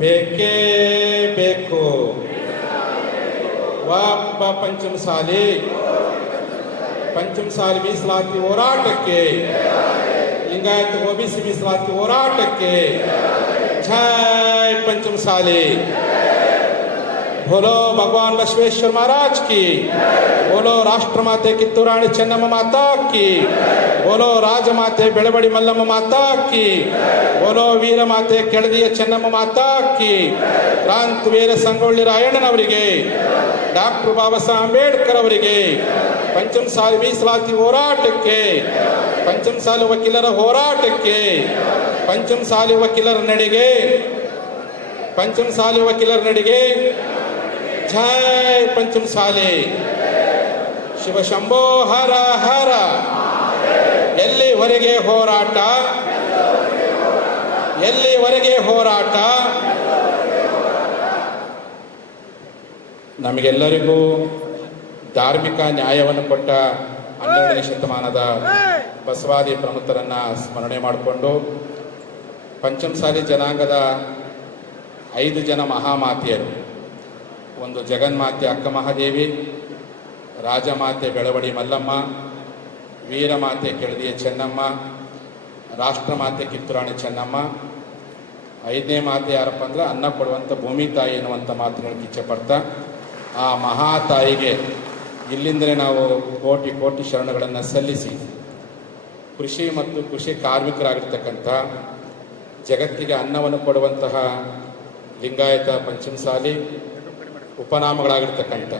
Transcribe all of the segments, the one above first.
ಬೇಕೇ ಬೇಕು. ಒಬ್ಬ ಪಂಚಮಸಾಲಿ ಮೀಸಲಾತಿ ಹೋರಾಟಕ್ಕೆ, ಲಿಂಗಾಯತ OBC ಮೀಸಲಾತಿ ಹೋರಾಟಕ್ಕೆ ಜೈ ಪಂಚಮಸಾಲಿ. बोलो भगवान बसवेश्वर महाराज की, बोलो राष्ट्रमाते कित्तूर रानी ಚೆನ್ನಮ್ಮ माता की, बोलो राजमाते बेळवಡಿ मल्लಮ್ಮ माता की, बोलो वीर माते ಕೆಳದಿಯ ಚೆನ್ನಮ್ಮ माता की, ಕ್ರಾಂತಿವೀರ ಸಂಗೊಳ್ಳಿ ರಾಯಣ್ಣನವರಿಗೆ, ಡಾಕ್ಟರ್ ಬಾಬಾ ಸಾಹೇಬ್ ಅಂಬೇಡ್ಕರ್ ಅವರಿಗೆ, ಪಂಚಮಸಾಲಿ ಮೀಸಲಾತಿ ಹೋರಾಟಕ್ಕೆ, ಪಂಚಮಸಾಲಿ ವಕೀಲರ ಹೋರಾಟಕ್ಕೆ, ಪಂಚಮಸಾಲಿ ವಕೀಲರ ನಡೆಗೆ ಜೈ ಪಂಚಮಸಾಲಿ. ಶಿವ ಶಂಭೋ ಹರ ಹರ. ಎಲ್ಲಿವರೆಗೆ ಹೋರಾಟ? ನಮಗೆಲ್ಲರಿಗೂ ಧಾರ್ಮಿಕ ನ್ಯಾಯವನ್ನು ಕೊಟ್ಟ 12ನೇ ಶತಮಾನದ ಬಸವಾದಿ ಪ್ರಮುಖರನ್ನ ಸ್ಮರಣೆ ಮಾಡಿಕೊಂಡು ಪಂಚಮಸಾಲಿ ಜನಾಂಗದ 5 ಜನ ಮಹಾಮಾತೆಯರು, ಒಂದು ಜಗನ್ಮಾತೆ ಅಕ್ಕ ಮಹಾದೇವಿ, ರಾಜಮಾತೆ ಬೆಳವಡಿ ಮಲ್ಲಮ್ಮ, ವೀರಮಾತೆ ಕೆಳದಿಯ ಚೆನ್ನಮ್ಮ, ರಾಷ್ಟ್ರಮಾತೆ ಕಿತ್ತೂರಾಣಿ ಚೆನ್ನಮ್ಮ, 5ನೇ ಮಾತೆ ಯಾರಪ್ಪ ಅಂದ್ರೆ ಅನ್ನ ಕೊಡುವಂಥ ಭೂಮಿ ತಾಯಿ ಎನ್ನುವಂಥ ಮಾತುಗಳನ್ನು ಇಚ್ಛೆ ಪಡ್ತಾ ಆ ಮಹಾತಾಯಿಗೆ ಇಲ್ಲಿಂದಲೇ ನಾವು ಕೋಟಿ ಕೋಟಿ ಶರಣಗಳನ್ನು ಸಲ್ಲಿಸಿ ಕೃಷಿ ಮತ್ತು ಕೃಷಿ ಕಾರ್ಮಿಕರಾಗಿರ್ತಕ್ಕಂಥ ಜಗತ್ತಿಗೆ ಅನ್ನವನ್ನು ಕೊಡುವಂತಹ ಲಿಂಗಾಯತ ಪಂಚಮಸಾಲಿ ಉಪನಾಮಗಳಾಗಿರ್ತಕ್ಕಂಥ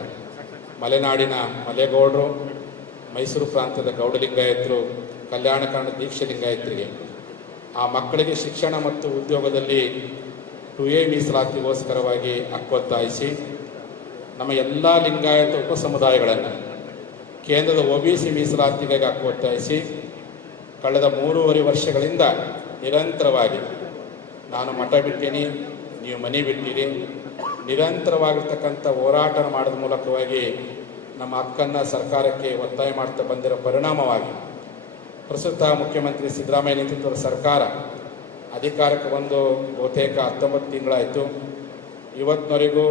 ಮಲೆನಾಡಿನ ಮಲೆಗೌಡರು, ಮೈಸೂರು ಪ್ರಾಂತ್ಯದ ಗೌಡ ಲಿಂಗಾಯತರು, ಕಲ್ಯಾಣ ಕನ್ನಡ ದೀಕ್ಷೆ ಲಿಂಗಾಯತರಿಗೆ ಆ ಮಕ್ಕಳಿಗೆ ಶಿಕ್ಷಣ ಮತ್ತು ಉದ್ಯೋಗದಲ್ಲಿ 2A ಮೀಸಲಾತಿಗೋಸ್ಕರವಾಗಿ ಹಕ್ಕೊತ್ತಾಯಿಸಿ ನಮ್ಮ ಎಲ್ಲ ಲಿಂಗಾಯತ ಉಪಸಮುದಾಯಗಳನ್ನು ಕೇಂದ್ರದ OBC ಮೀಸಲಾತಿಗಾಗಿ ಹಕ್ಕೊತ್ತಾಯಿಸಿ ಕಳೆದ 3.5 ವರ್ಷಗಳಿಂದ ನಿರಂತರವಾಗಿ ನಾನು ಮಠ ಬಿಟ್ಟೀನಿ, ನೀವು ಮನೆ ಬಿಟ್ಟಿರಿ, ನಿರಂತರವಾಗಿರ್ತಕ್ಕಂಥ ಹೋರಾಟ ಮಾಡೋದ್ರ ಮೂಲಕವಾಗಿ ನಮ್ಮ ಹಕ್ಕನ್ನು ಸರ್ಕಾರಕ್ಕೆ ಒತ್ತಾಯ ಮಾಡ್ತಾ ಬಂದಿರೋ ಪರಿಣಾಮವಾಗಿ ಪ್ರಸ್ತುತ ಮುಖ್ಯಮಂತ್ರಿ ಸಿದ್ದರಾಮಯ್ಯ ನೇತೃತ್ವದ ಸರ್ಕಾರ ಅಧಿಕಾರಕ್ಕೆ ಬಂದು ಬಹುತೇಕ 19 ತಿಂಗಳಾಯಿತು. ಇವತ್ತಿನವರೆಗೂ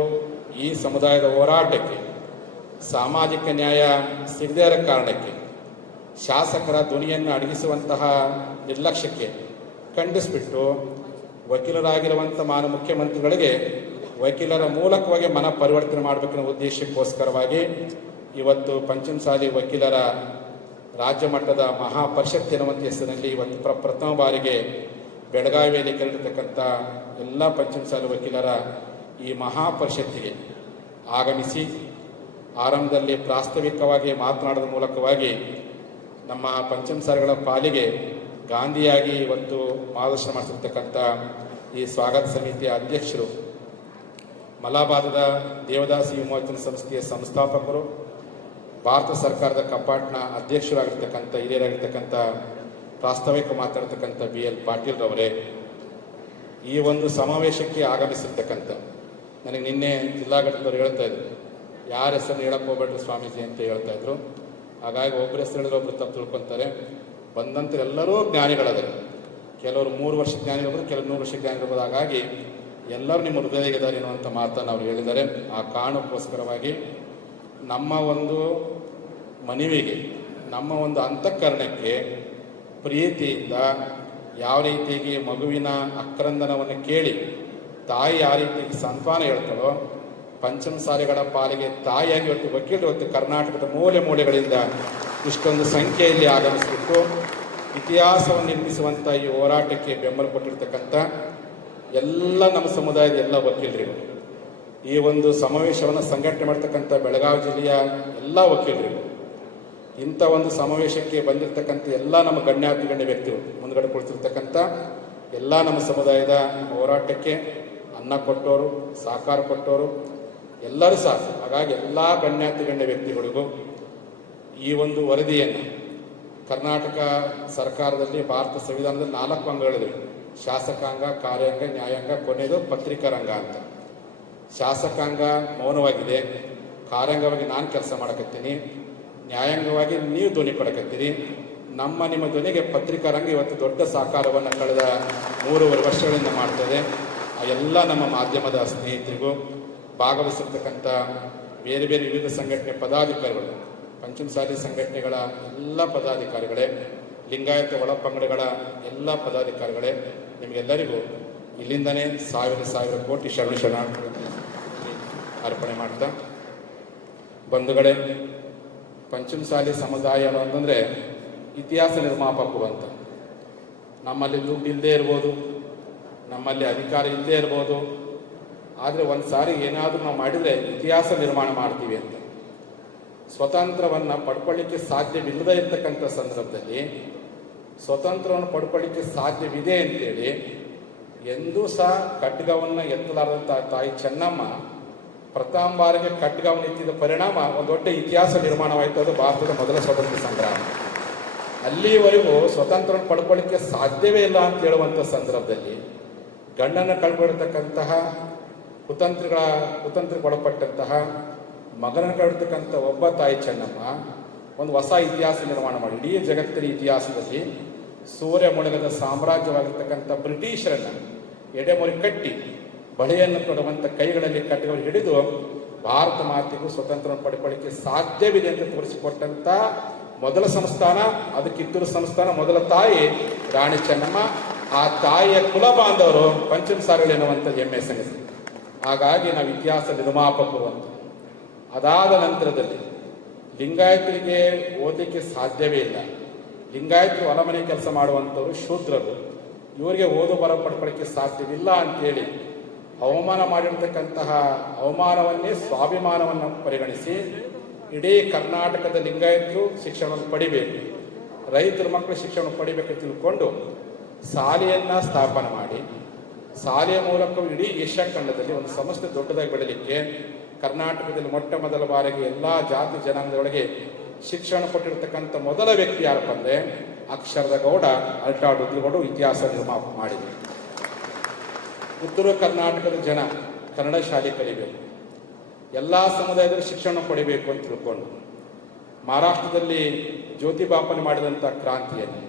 ಈ ಸಮುದಾಯದ ಹೋರಾಟಕ್ಕೆ ಸಾಮಾಜಿಕ ನ್ಯಾಯ ಸಿಗದೇ ಇರೋ ಕಾರಣಕ್ಕೆ ಶಾಸಕರ ಧ್ವನಿಯನ್ನು ಅಡಗಿಸುವಂತಹ ನಿರ್ಲಕ್ಷ್ಯಕ್ಕೆ ಖಂಡಿಸಿಬಿಟ್ಟು ವಕೀಲರಾಗಿರುವಂಥ ಮಾನ್ಯ ಮುಖ್ಯಮಂತ್ರಿಗಳಿಗೆ ವಕೀಲರ ಮೂಲಕವಾಗಿ ಮನ ಪರಿವರ್ತನೆ ಮಾಡಬೇಕೆನ್ನುವ ಉದ್ದೇಶಕ್ಕೋಸ್ಕರವಾಗಿ ಇವತ್ತು ಪಂಚಮಸಾಲಿ ವಕೀಲರ ರಾಜ್ಯ ಮಟ್ಟದ ಮಹಾಪರಿಷತ್ ಎನ್ನುವಂಥ ಹೆಸರಿನಲ್ಲಿ ಇವತ್ತು ಪ್ರಥಮ ಬಾರಿಗೆ ಬೆಳಗಾವಿಯಲ್ಲಿ ಕರೆದಿರ್ತಕ್ಕಂಥ ಎಲ್ಲ ಪಂಚಮಸಾಲಿ ವಕೀಲರ ಈ ಮಹಾಪರಿಷತ್ತಿಗೆ ಆಗಮಿಸಿ ಆರಂಭದಲ್ಲಿ ಪ್ರಾಸ್ತಾವಿಕವಾಗಿ ಮಾತನಾಡೋದ್ರ ಮೂಲಕವಾಗಿ ನಮ್ಮ ಪಂಚಮಸಾಲಿಗಳ ಪಾಲಿಗೆ ಗಾಂಧಿಯಾಗಿ ಇವತ್ತು ಮಾರ್ಗದರ್ಶನ ಮಾಡಿಸಿರ್ತಕ್ಕಂಥ ಈ ಸ್ವಾಗತ ಸಮಿತಿಯ ಅಧ್ಯಕ್ಷರು, ಮಲಾಬಾದದ ದೇವದಾಸಿ ವಿಮೋಚನಾ ಸಂಸ್ಥೆಯ ಸಂಸ್ಥಾಪಕರು, ಭಾರತ ಸರ್ಕಾರದ ಕಪಾಟ್ನ ಅಧ್ಯಕ್ಷರಾಗಿರ್ತಕ್ಕಂಥ ಹಿರಿಯರಾಗಿರ್ತಕ್ಕಂಥ ಪ್ರಾಸ್ತಾವಿಕ ಮಾತಾಡ್ತಕ್ಕಂಥ BL ಪಾಟೀಲ್ ರವರೇ, ಈ ಒಂದು ಸಮಾವೇಶಕ್ಕೆ ಆಗಮಿಸಿರ್ತಕ್ಕಂಥ ನನಗೆ ನಿನ್ನೆ ಜಿಲ್ಲಾ ಘಟಕದವರು ಹೇಳ್ತಾ ಇದ್ರು, ಯಾರ ಹೆಸರನ್ನು ಹೇಳಕ್ಕೆ ಹೋಗ್ಬೇಡ್ರಿ ಸ್ವಾಮೀಜಿ ಅಂತ ಹೇಳ್ತಾ ಇದ್ರು. ಹಾಗಾಗಿ ಒಬ್ಬರ ಹೆಸರು ಹೇಳಿದ್ರೆ ಒಬ್ರು ತಪ್ಪು ತಿಳ್ಕೊತಾರೆ. ಬಂದಂತ ಎಲ್ಲರೂ ಜ್ಞಾನಿಗಳಾದರೆ, ಕೆಲವರು 3 ವರ್ಷ ಜ್ಞಾನಿಗಳು, ಕೆಲವರು 100 ವರ್ಷ ಜ್ಞಾನಿಗಳು. ಹಾಗಾಗಿ ಎಲ್ಲರೂ ನಿಮ್ಮ ಹೃದಯಗಿದ್ದಾರೆ ಎನ್ನುವಂಥ ಮಾತನ್ನು ಅವರು ಹೇಳಿದ್ದಾರೆ. ಆ ಕಾರಣಕ್ಕೋಸ್ಕರವಾಗಿ ನಮ್ಮ ಒಂದು ಮನವಿಗೆ, ನಮ್ಮ ಒಂದು ಅಂತಃಕರಣಕ್ಕೆ ಪ್ರೀತಿಯಿಂದ ಯಾವ ರೀತಿಯಾಗಿ ಮಗುವಿನ ಅಕ್ರಂದನವನ್ನು ಕೇಳಿ ತಾಯಿ ಯಾವ ರೀತಿಯಾಗಿ ಸಂತಾನ ಹೇಳ್ತಾಳೋ, ಪಂಚಮಸಾಲಿಗಳ ಪಾಲಿಗೆ ತಾಯಿಯಾಗಿ ಇವತ್ತು ವಕೀಲರು ಇವತ್ತು ಕರ್ನಾಟಕದ ಮೂಲೆ ಮೂಲೆಗಳಿಂದ ಇಷ್ಟೊಂದು ಸಂಖ್ಯೆಯಲ್ಲಿ ಆಗಮಿಸಬೇಕು. ಇತಿಹಾಸವನ್ನು ನಿರ್ಮಿಸುವಂಥ ಈ ಹೋರಾಟಕ್ಕೆ ಬೆಂಬಲ ಕೊಟ್ಟಿರ್ತಕ್ಕಂಥ ಎಲ್ಲ ನಮ್ಮ ಸಮುದಾಯದ ಎಲ್ಲ ವಕೀಲರಿಗೂ, ಈ ಒಂದು ಸಮಾವೇಶವನ್ನು ಸಂಘಟನೆ ಮಾಡ್ತಕ್ಕಂಥ ಬೆಳಗಾವಿ ಜಿಲ್ಲೆಯ ಎಲ್ಲ ವಕೀಲರಿಗೂ, ಇಂಥ ಒಂದು ಸಮಾವೇಶಕ್ಕೆ ಬಂದಿರತಕ್ಕಂಥ ಎಲ್ಲ ನಮ್ಮ ಗಣ್ಯಾತಿ ಗಣ್ಯ ವ್ಯಕ್ತಿಗಳು, ಮುಂದ್ಗಡೆ ಕುಳಿತಿರ್ತಕ್ಕಂಥ ಎಲ್ಲ ನಮ್ಮ ಸಮುದಾಯದ ಹೋರಾಟಕ್ಕೆ ಅನ್ನ ಕೊಟ್ಟವರು, ಸಹಕಾರ ಕೊಟ್ಟವರು ಎಲ್ಲರೂ ಸಹ. ಹಾಗಾಗಿ ಎಲ್ಲ ಗಣ್ಯಾತಿ ಗಣ್ಯ ವ್ಯಕ್ತಿಗಳಿಗೂ ಈ ಒಂದು ವರದಿಯನ್ನು ಕರ್ನಾಟಕ ಸರ್ಕಾರದಲ್ಲಿ ಭಾರತ ಸಂವಿಧಾನದಲ್ಲಿ 4 ಅಂಗಗಳಿವೆ: ಶಾಸಕಾಂಗ, ಕಾರ್ಯಾಂಗ, ನ್ಯಾಯಾಂಗ, ಕೊನೆಯದು ಪತ್ರಿಕಾ ರಂಗ ಅಂತ. ಶಾಸಕಾಂಗ ಮೌನವಾಗಿದೆ, ಕಾರ್ಯಾಂಗವಾಗಿ ನಾನು ಕೆಲಸ ಮಾಡಕತ್ತೀನಿ, ನ್ಯಾಯಾಂಗವಾಗಿ ನೀವು ಧ್ವನಿ ಕೊಡಕತ್ತೀರಿ. ನಿಮ್ಮ ಧ್ವನಿಗೆ ಪತ್ರಿಕಾ ರಂಗ ಇವತ್ತು ದೊಡ್ಡ ಸಹಕಾರವನ್ನು ಕಳೆದ 3.5 ವರ್ಷಗಳಿಂದ ಮಾಡ್ತದೆ. ಎಲ್ಲ ನಮ್ಮ ಮಾಧ್ಯಮದ ಸ್ನೇಹಿತರಿಗೂ, ಭಾಗವಹಿಸಿರ್ತಕ್ಕಂಥ ಬೇರೆ ಬೇರೆ ವಿವಿಧ ಸಂಘಟನೆ ಪದಾಧಿಕಾರಿಗಳು, ಪಂಚಮಸಾಲಿ ಸಂಘಟನೆಗಳ ಎಲ್ಲ ಪದಾಧಿಕಾರಿಗಳೇ, ಲಿಂಗಾಯತ ಒಳಪಂಗಡಗಳ ಎಲ್ಲ ಪದಾಧಿಕಾರಿಗಳೇ, ನಿಮಗೆಲ್ಲರಿಗೂ ಇಲ್ಲಿಂದನೇ ಸಾವಿರ ಕೋಟಿ ಶರಣ ಅರ್ಪಣೆ ಮಾಡ್ತಾ, ಬಂಧುಗಳೇ, ಪಂಚಮಸಾಲಿ ಸಮುದಾಯ ಅಂತಂದರೆ ಇತಿಹಾಸ ನಿರ್ಮಾಪಕರು ಅಂತ. ನಮ್ಮಲ್ಲಿ ದುಡ್ಡು ಇಲ್ಲದೆ ಇರ್ಬೋದು, ನಮ್ಮಲ್ಲಿ ಅಧಿಕಾರ ಇಲ್ಲದೆ ಇರ್ಬೋದು, ಆದರೆ ಒಂದು ಸಾರಿ ಏನಾದರೂ ನಾವು ಮಾಡಿದರೆ ಇತಿಹಾಸ ನಿರ್ಮಾಣ ಮಾಡ್ತೀವಿ ಅಂತ. ಸ್ವತಂತ್ರವನ್ನು ಪಡ್ಕೊಳ್ಳಿಕ್ಕೆ ಸಾಧ್ಯವಿಲ್ಲದೆ ಇರ್ತಕ್ಕಂಥ ಸಂದರ್ಭದಲ್ಲಿ ಸ್ವತಂತ್ರವನ್ನು ಪಡ್ಕೊಳ್ಳಿಕ್ಕೆ ಸಾಧ್ಯವಿದೆ ಅಂತೇಳಿ ಎಂದೂ ಸಹ ಖಡ್ಗವನ್ನು ಎತ್ತಲಾರದಂಥ ತಾಯಿ ಚೆನ್ನಮ್ಮ ಪ್ರಥಮ ಬಾರಿಗೆ ಖಡ್ಗವನ್ನು ಎತ್ತಿದ ಪರಿಣಾಮ ಒಂದು ದೊಡ್ಡ ಇತಿಹಾಸ ನಿರ್ಮಾಣವಾಯಿತು. ಅದು ಭಾರತದ ಮೊದಲ ಸ್ವಾತಂತ್ರ್ಯ ಸಂಗ್ರಾಮ. ಅಲ್ಲಿವರೆಗೂ ಸ್ವತಂತ್ರವನ್ನು ಪಡ್ಕೊಳ್ಳಿಕ್ಕೆ ಸಾಧ್ಯವೇ ಇಲ್ಲ ಅಂತ ಹೇಳುವಂಥ ಸಂದರ್ಭದಲ್ಲಿ ಗಂಡನ್ನು ಕಳ್ಕೊಂಡಿರ್ತಕ್ಕಂತಹ ಕುತಂತ್ರಗೊಳಪಟ್ಟಂತಹ ಮಗನನ್ನು ಕಳ್ತಕ್ಕಂಥ ಒಬ್ಬ ತಾಯಿ ಚೆನ್ನಮ್ಮ ಒಂದು ಹೊಸ ಇತಿಹಾಸ ನಿರ್ಮಾಣ ಮಾಡಿ ಇಡೀ ಜಗತ್ತಿನ ಇತಿಹಾಸದಲ್ಲಿ ಸೂರ್ಯ ಮುಳುಗದ ಸಾಮ್ರಾಜ್ಯವಾಗಿರ್ತಕ್ಕಂಥ ಬ್ರಿಟಿಷರನ್ನು ಎಡೆಮುರಿ ಕಟ್ಟಿ ಬಳೆಯನ್ನು ಕೊಡುವಂಥ ಕೈಗಳಲ್ಲಿ ಕಟ್ಟಿಗಳು ಹಿಡಿದು ಭಾರತ ಮಾತೆಗೂ ಸ್ವತಂತ್ರ ಪಡ್ಕೊಳ್ಳಿಕ್ಕೆ ಸಾಧ್ಯವಿದೆ ಅಂತ ತೋರಿಸಿಕೊಟ್ಟಂಥ ಮೊದಲ ಸಂಸ್ಥಾನ, ಅದು ಕಿತ್ತೂರು ಸಂಸ್ಥಾನ. ಮೊದಲ ತಾಯಿ ರಾಣಿ ಚೆನ್ನಮ್ಮ. ಆ ತಾಯಿಯ ಕುಲ ಬಾಂಧವರು ಪಂಚಮಸಾಲಿಗಳು ಎನ್ನುವಂಥದ್ದು ಹೆಮ್ಮೆ ಸಂಗತಿ. ಹಾಗಾಗಿ ನಾವು ಇತಿಹಾಸ ನಿರ್ಮಾಪಕರು ಅಂತ. ಅದಾದ ನಂತರದಲ್ಲಿ ಲಿಂಗಾಯತರಿಗೆ ಓದಲಿಕ್ಕೆ ಸಾಧ್ಯವೇ ಇಲ್ಲ. ಲಿಂಗಾಯತರು ಹೊಲಮನೆ ಕೆಲಸ ಮಾಡುವಂಥವ್ರು ಶೂದ್ರರು, ಇವರಿಗೆ ಓದು ಬರ ಪಡ್ಕೊಳ್ಳಿಕ್ಕೆ ಸಾಧ್ಯವಿಲ್ಲ ಅಂತೇಳಿ ಅವಮಾನ ಮಾಡಿರ್ತಕ್ಕಂತಹ ಅವಮಾನವನ್ನೇ ಸ್ವಾಭಿಮಾನವನ್ನು ಪರಿಗಣಿಸಿ ಇಡೀ ಕರ್ನಾಟಕದ ಲಿಂಗಾಯತರು ಶಿಕ್ಷಣವನ್ನು ಪಡಿಬೇಕು, ರೈತರ ಮಕ್ಕಳು ಶಿಕ್ಷಣ ಪಡಿಬೇಕು ತಿಳ್ಕೊಂಡು ಶಾಲೆಯನ್ನು ಸ್ಥಾಪನೆ ಮಾಡಿ, ಶಾಲೆಯ ಮೂಲಕ ಇಡೀ ಏಷ್ಯಾ ಖಂಡದಲ್ಲಿ ಒಂದು ಸಂಸ್ಥೆ ದೊಡ್ಡದಾಗಿ ಬೆಳಲಿಕ್ಕೆ ಕರ್ನಾಟಕದಲ್ಲಿ ಮೊಟ್ಟ ಮೊದಲ ಬಾರಿಗೆ ಎಲ್ಲ ಜಾತಿ ಜನಾಂಗದೊಳಗೆ ಶಿಕ್ಷಣ ಕೊಟ್ಟಿರ್ತಕ್ಕಂಥ ಮೊದಲ ವ್ಯಕ್ತಿ ಯಾರಪ್ಪ ಅಂದರೆ ಅಕ್ಷರದ ಗೌಡ ಅಲ್ಟಾಡ್ ಉದ್ದಿಗೌಡ ಇತಿಹಾಸ ನಿರ್ಮಾಣ ಮಾಡಿದರು. ಉತ್ತರ ಕರ್ನಾಟಕದ ಜನ ಕನ್ನಡ ಶಾಲೆ ಕಲಿಬೇಕು, ಎಲ್ಲ ಸಮುದಾಯದಲ್ಲಿ ಶಿಕ್ಷಣ ಪಡಿಬೇಕು ಅಂತ ತಿಳ್ಕೊಂಡು ಮಹಾರಾಷ್ಟ್ರದಲ್ಲಿ ಜ್ಯೋತಿ ಬಾಪನೆ ಮಾಡಿದಂಥ ಕ್ರಾಂತಿಯನ್ನು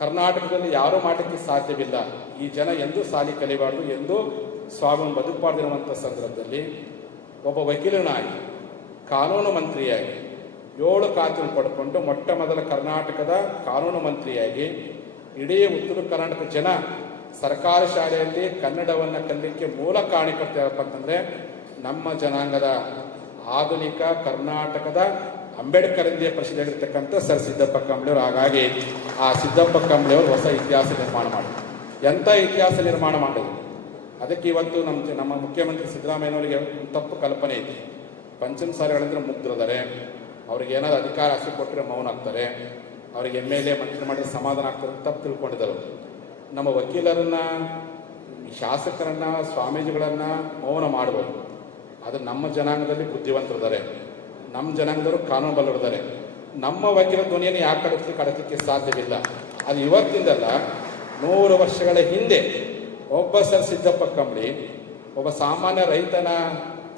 ಕರ್ನಾಟಕದಲ್ಲಿ ಯಾರೂ ಮಾಡಲಿಕ್ಕೆ ಸಾಧ್ಯವಿಲ್ಲ. ಈ ಜನ ಎಂದೂ ಶಾಲೆ ಕಲಿಬಾರ್ದು, ಎಂದೂ ಸ್ವಾಭಿಮಾನ ಬದುಕಬಾರ್ದಿರುವಂಥ ಸಂದರ್ಭದಲ್ಲಿ ಒಬ್ಬ ವಕೀಲನಾಗಿ, ಕಾನೂನು ಮಂತ್ರಿಯಾಗಿ 7 ಖಾತೆಯನ್ನು ಪಡ್ಕೊಂಡು ಮೊಟ್ಟ ಮೊದಲ ಕರ್ನಾಟಕದ ಕಾನೂನು ಮಂತ್ರಿಯಾಗಿ ಇಡೀ ಉತ್ತರ ಕರ್ನಾಟಕ ಜನ ಸರ್ಕಾರಿ ಶಾಲೆಯಲ್ಲಿ ಕನ್ನಡವನ್ನು ಕಲಿಯಲಿಕ್ಕೆ ಮೂಲ ಕಾರಣಕರ್ತರಪ್ಪ ಅಂತಂದರೆ ನಮ್ಮ ಜನಾಂಗದ ಆಧುನಿಕ ಕರ್ನಾಟಕದ ಅಂಬೇಡ್ಕರ್ ಎಂದೇ ಪ್ರಸಿದ್ಧವಾಗಿರ್ತಕ್ಕಂಥ ಸರ್ ಸಿದ್ದಪ್ಪ ಕಂಬಳಿಯವರು. ಹಾಗಾಗಿ ಆ ಸಿದ್ದಪ್ಪ ಕಂಬಳಿಯವರು ಹೊಸ ಇತಿಹಾಸ ನಿರ್ಮಾಣ ಮಾಡಿದ್ರು. ಎಂಥ ಇತಿಹಾಸ ನಿರ್ಮಾಣ ಮಾಡಿದ್ರು. ಅದಕ್ಕೆ ಇವತ್ತು ನಮ್ಮ ಮುಖ್ಯಮಂತ್ರಿ ಸಿದ್ದರಾಮಯ್ಯನವರಿಗೆ ತಪ್ಪು ಕಲ್ಪನೆ ಇದೆ. ಪಂಚಮಸಾಲಿಗಳಂದ್ರೆ ಮುಗ್ಧರಿದ್ದಾರೆ, ಅವ್ರಿಗೆ ಏನಾದ್ರು ಅಧಿಕಾರ ಆಸೆ ಕೊಟ್ಟರೆ ಮೌನ ಆಗ್ತಾರೆ, ಅವ್ರಿಗೆ MLA ಮಂತ್ರಿ ಮಾಡಿದ್ರೆ ಸಮಾಧಾನ ಆಗ್ತಾರೆ ತಪ್ಪು ತಿಳ್ಕೊಂಡಿದ್ದಾರೆ. ನಮ್ಮ ವಕೀಲರನ್ನ, ಶಾಸಕರನ್ನ, ಸ್ವಾಮೀಜಿಗಳನ್ನ ಮೌನ ಮಾಡ್ಬೋದು. ಅದು ನಮ್ಮ ಜನಾಂಗದಲ್ಲಿ ಬುದ್ಧಿವಂತರಿದ್ದಾರೆ, ನಮ್ಮ ಜನಾಂಗದವರು ಕಾನೂನು ಬಲ್ಲರಿದ್ದಾರೆ. ನಮ್ಮ ವಕೀಲ ಧ್ವನಿಯನ್ನು ಯಾಕೆ ಕಡಲಿಕ್ಕೆ ಸಾಧ್ಯವಿಲ್ಲ. ಅದು ಇವತ್ತಿಂದಲ್ಲ, 100 ವರ್ಷಗಳ ಹಿಂದೆ ಒಬ್ಬ ಸರ್ ಸಿದ್ದಪ್ಪ ಕಂಬಳಿ ಒಬ್ಬ ಸಾಮಾನ್ಯ ರೈತನ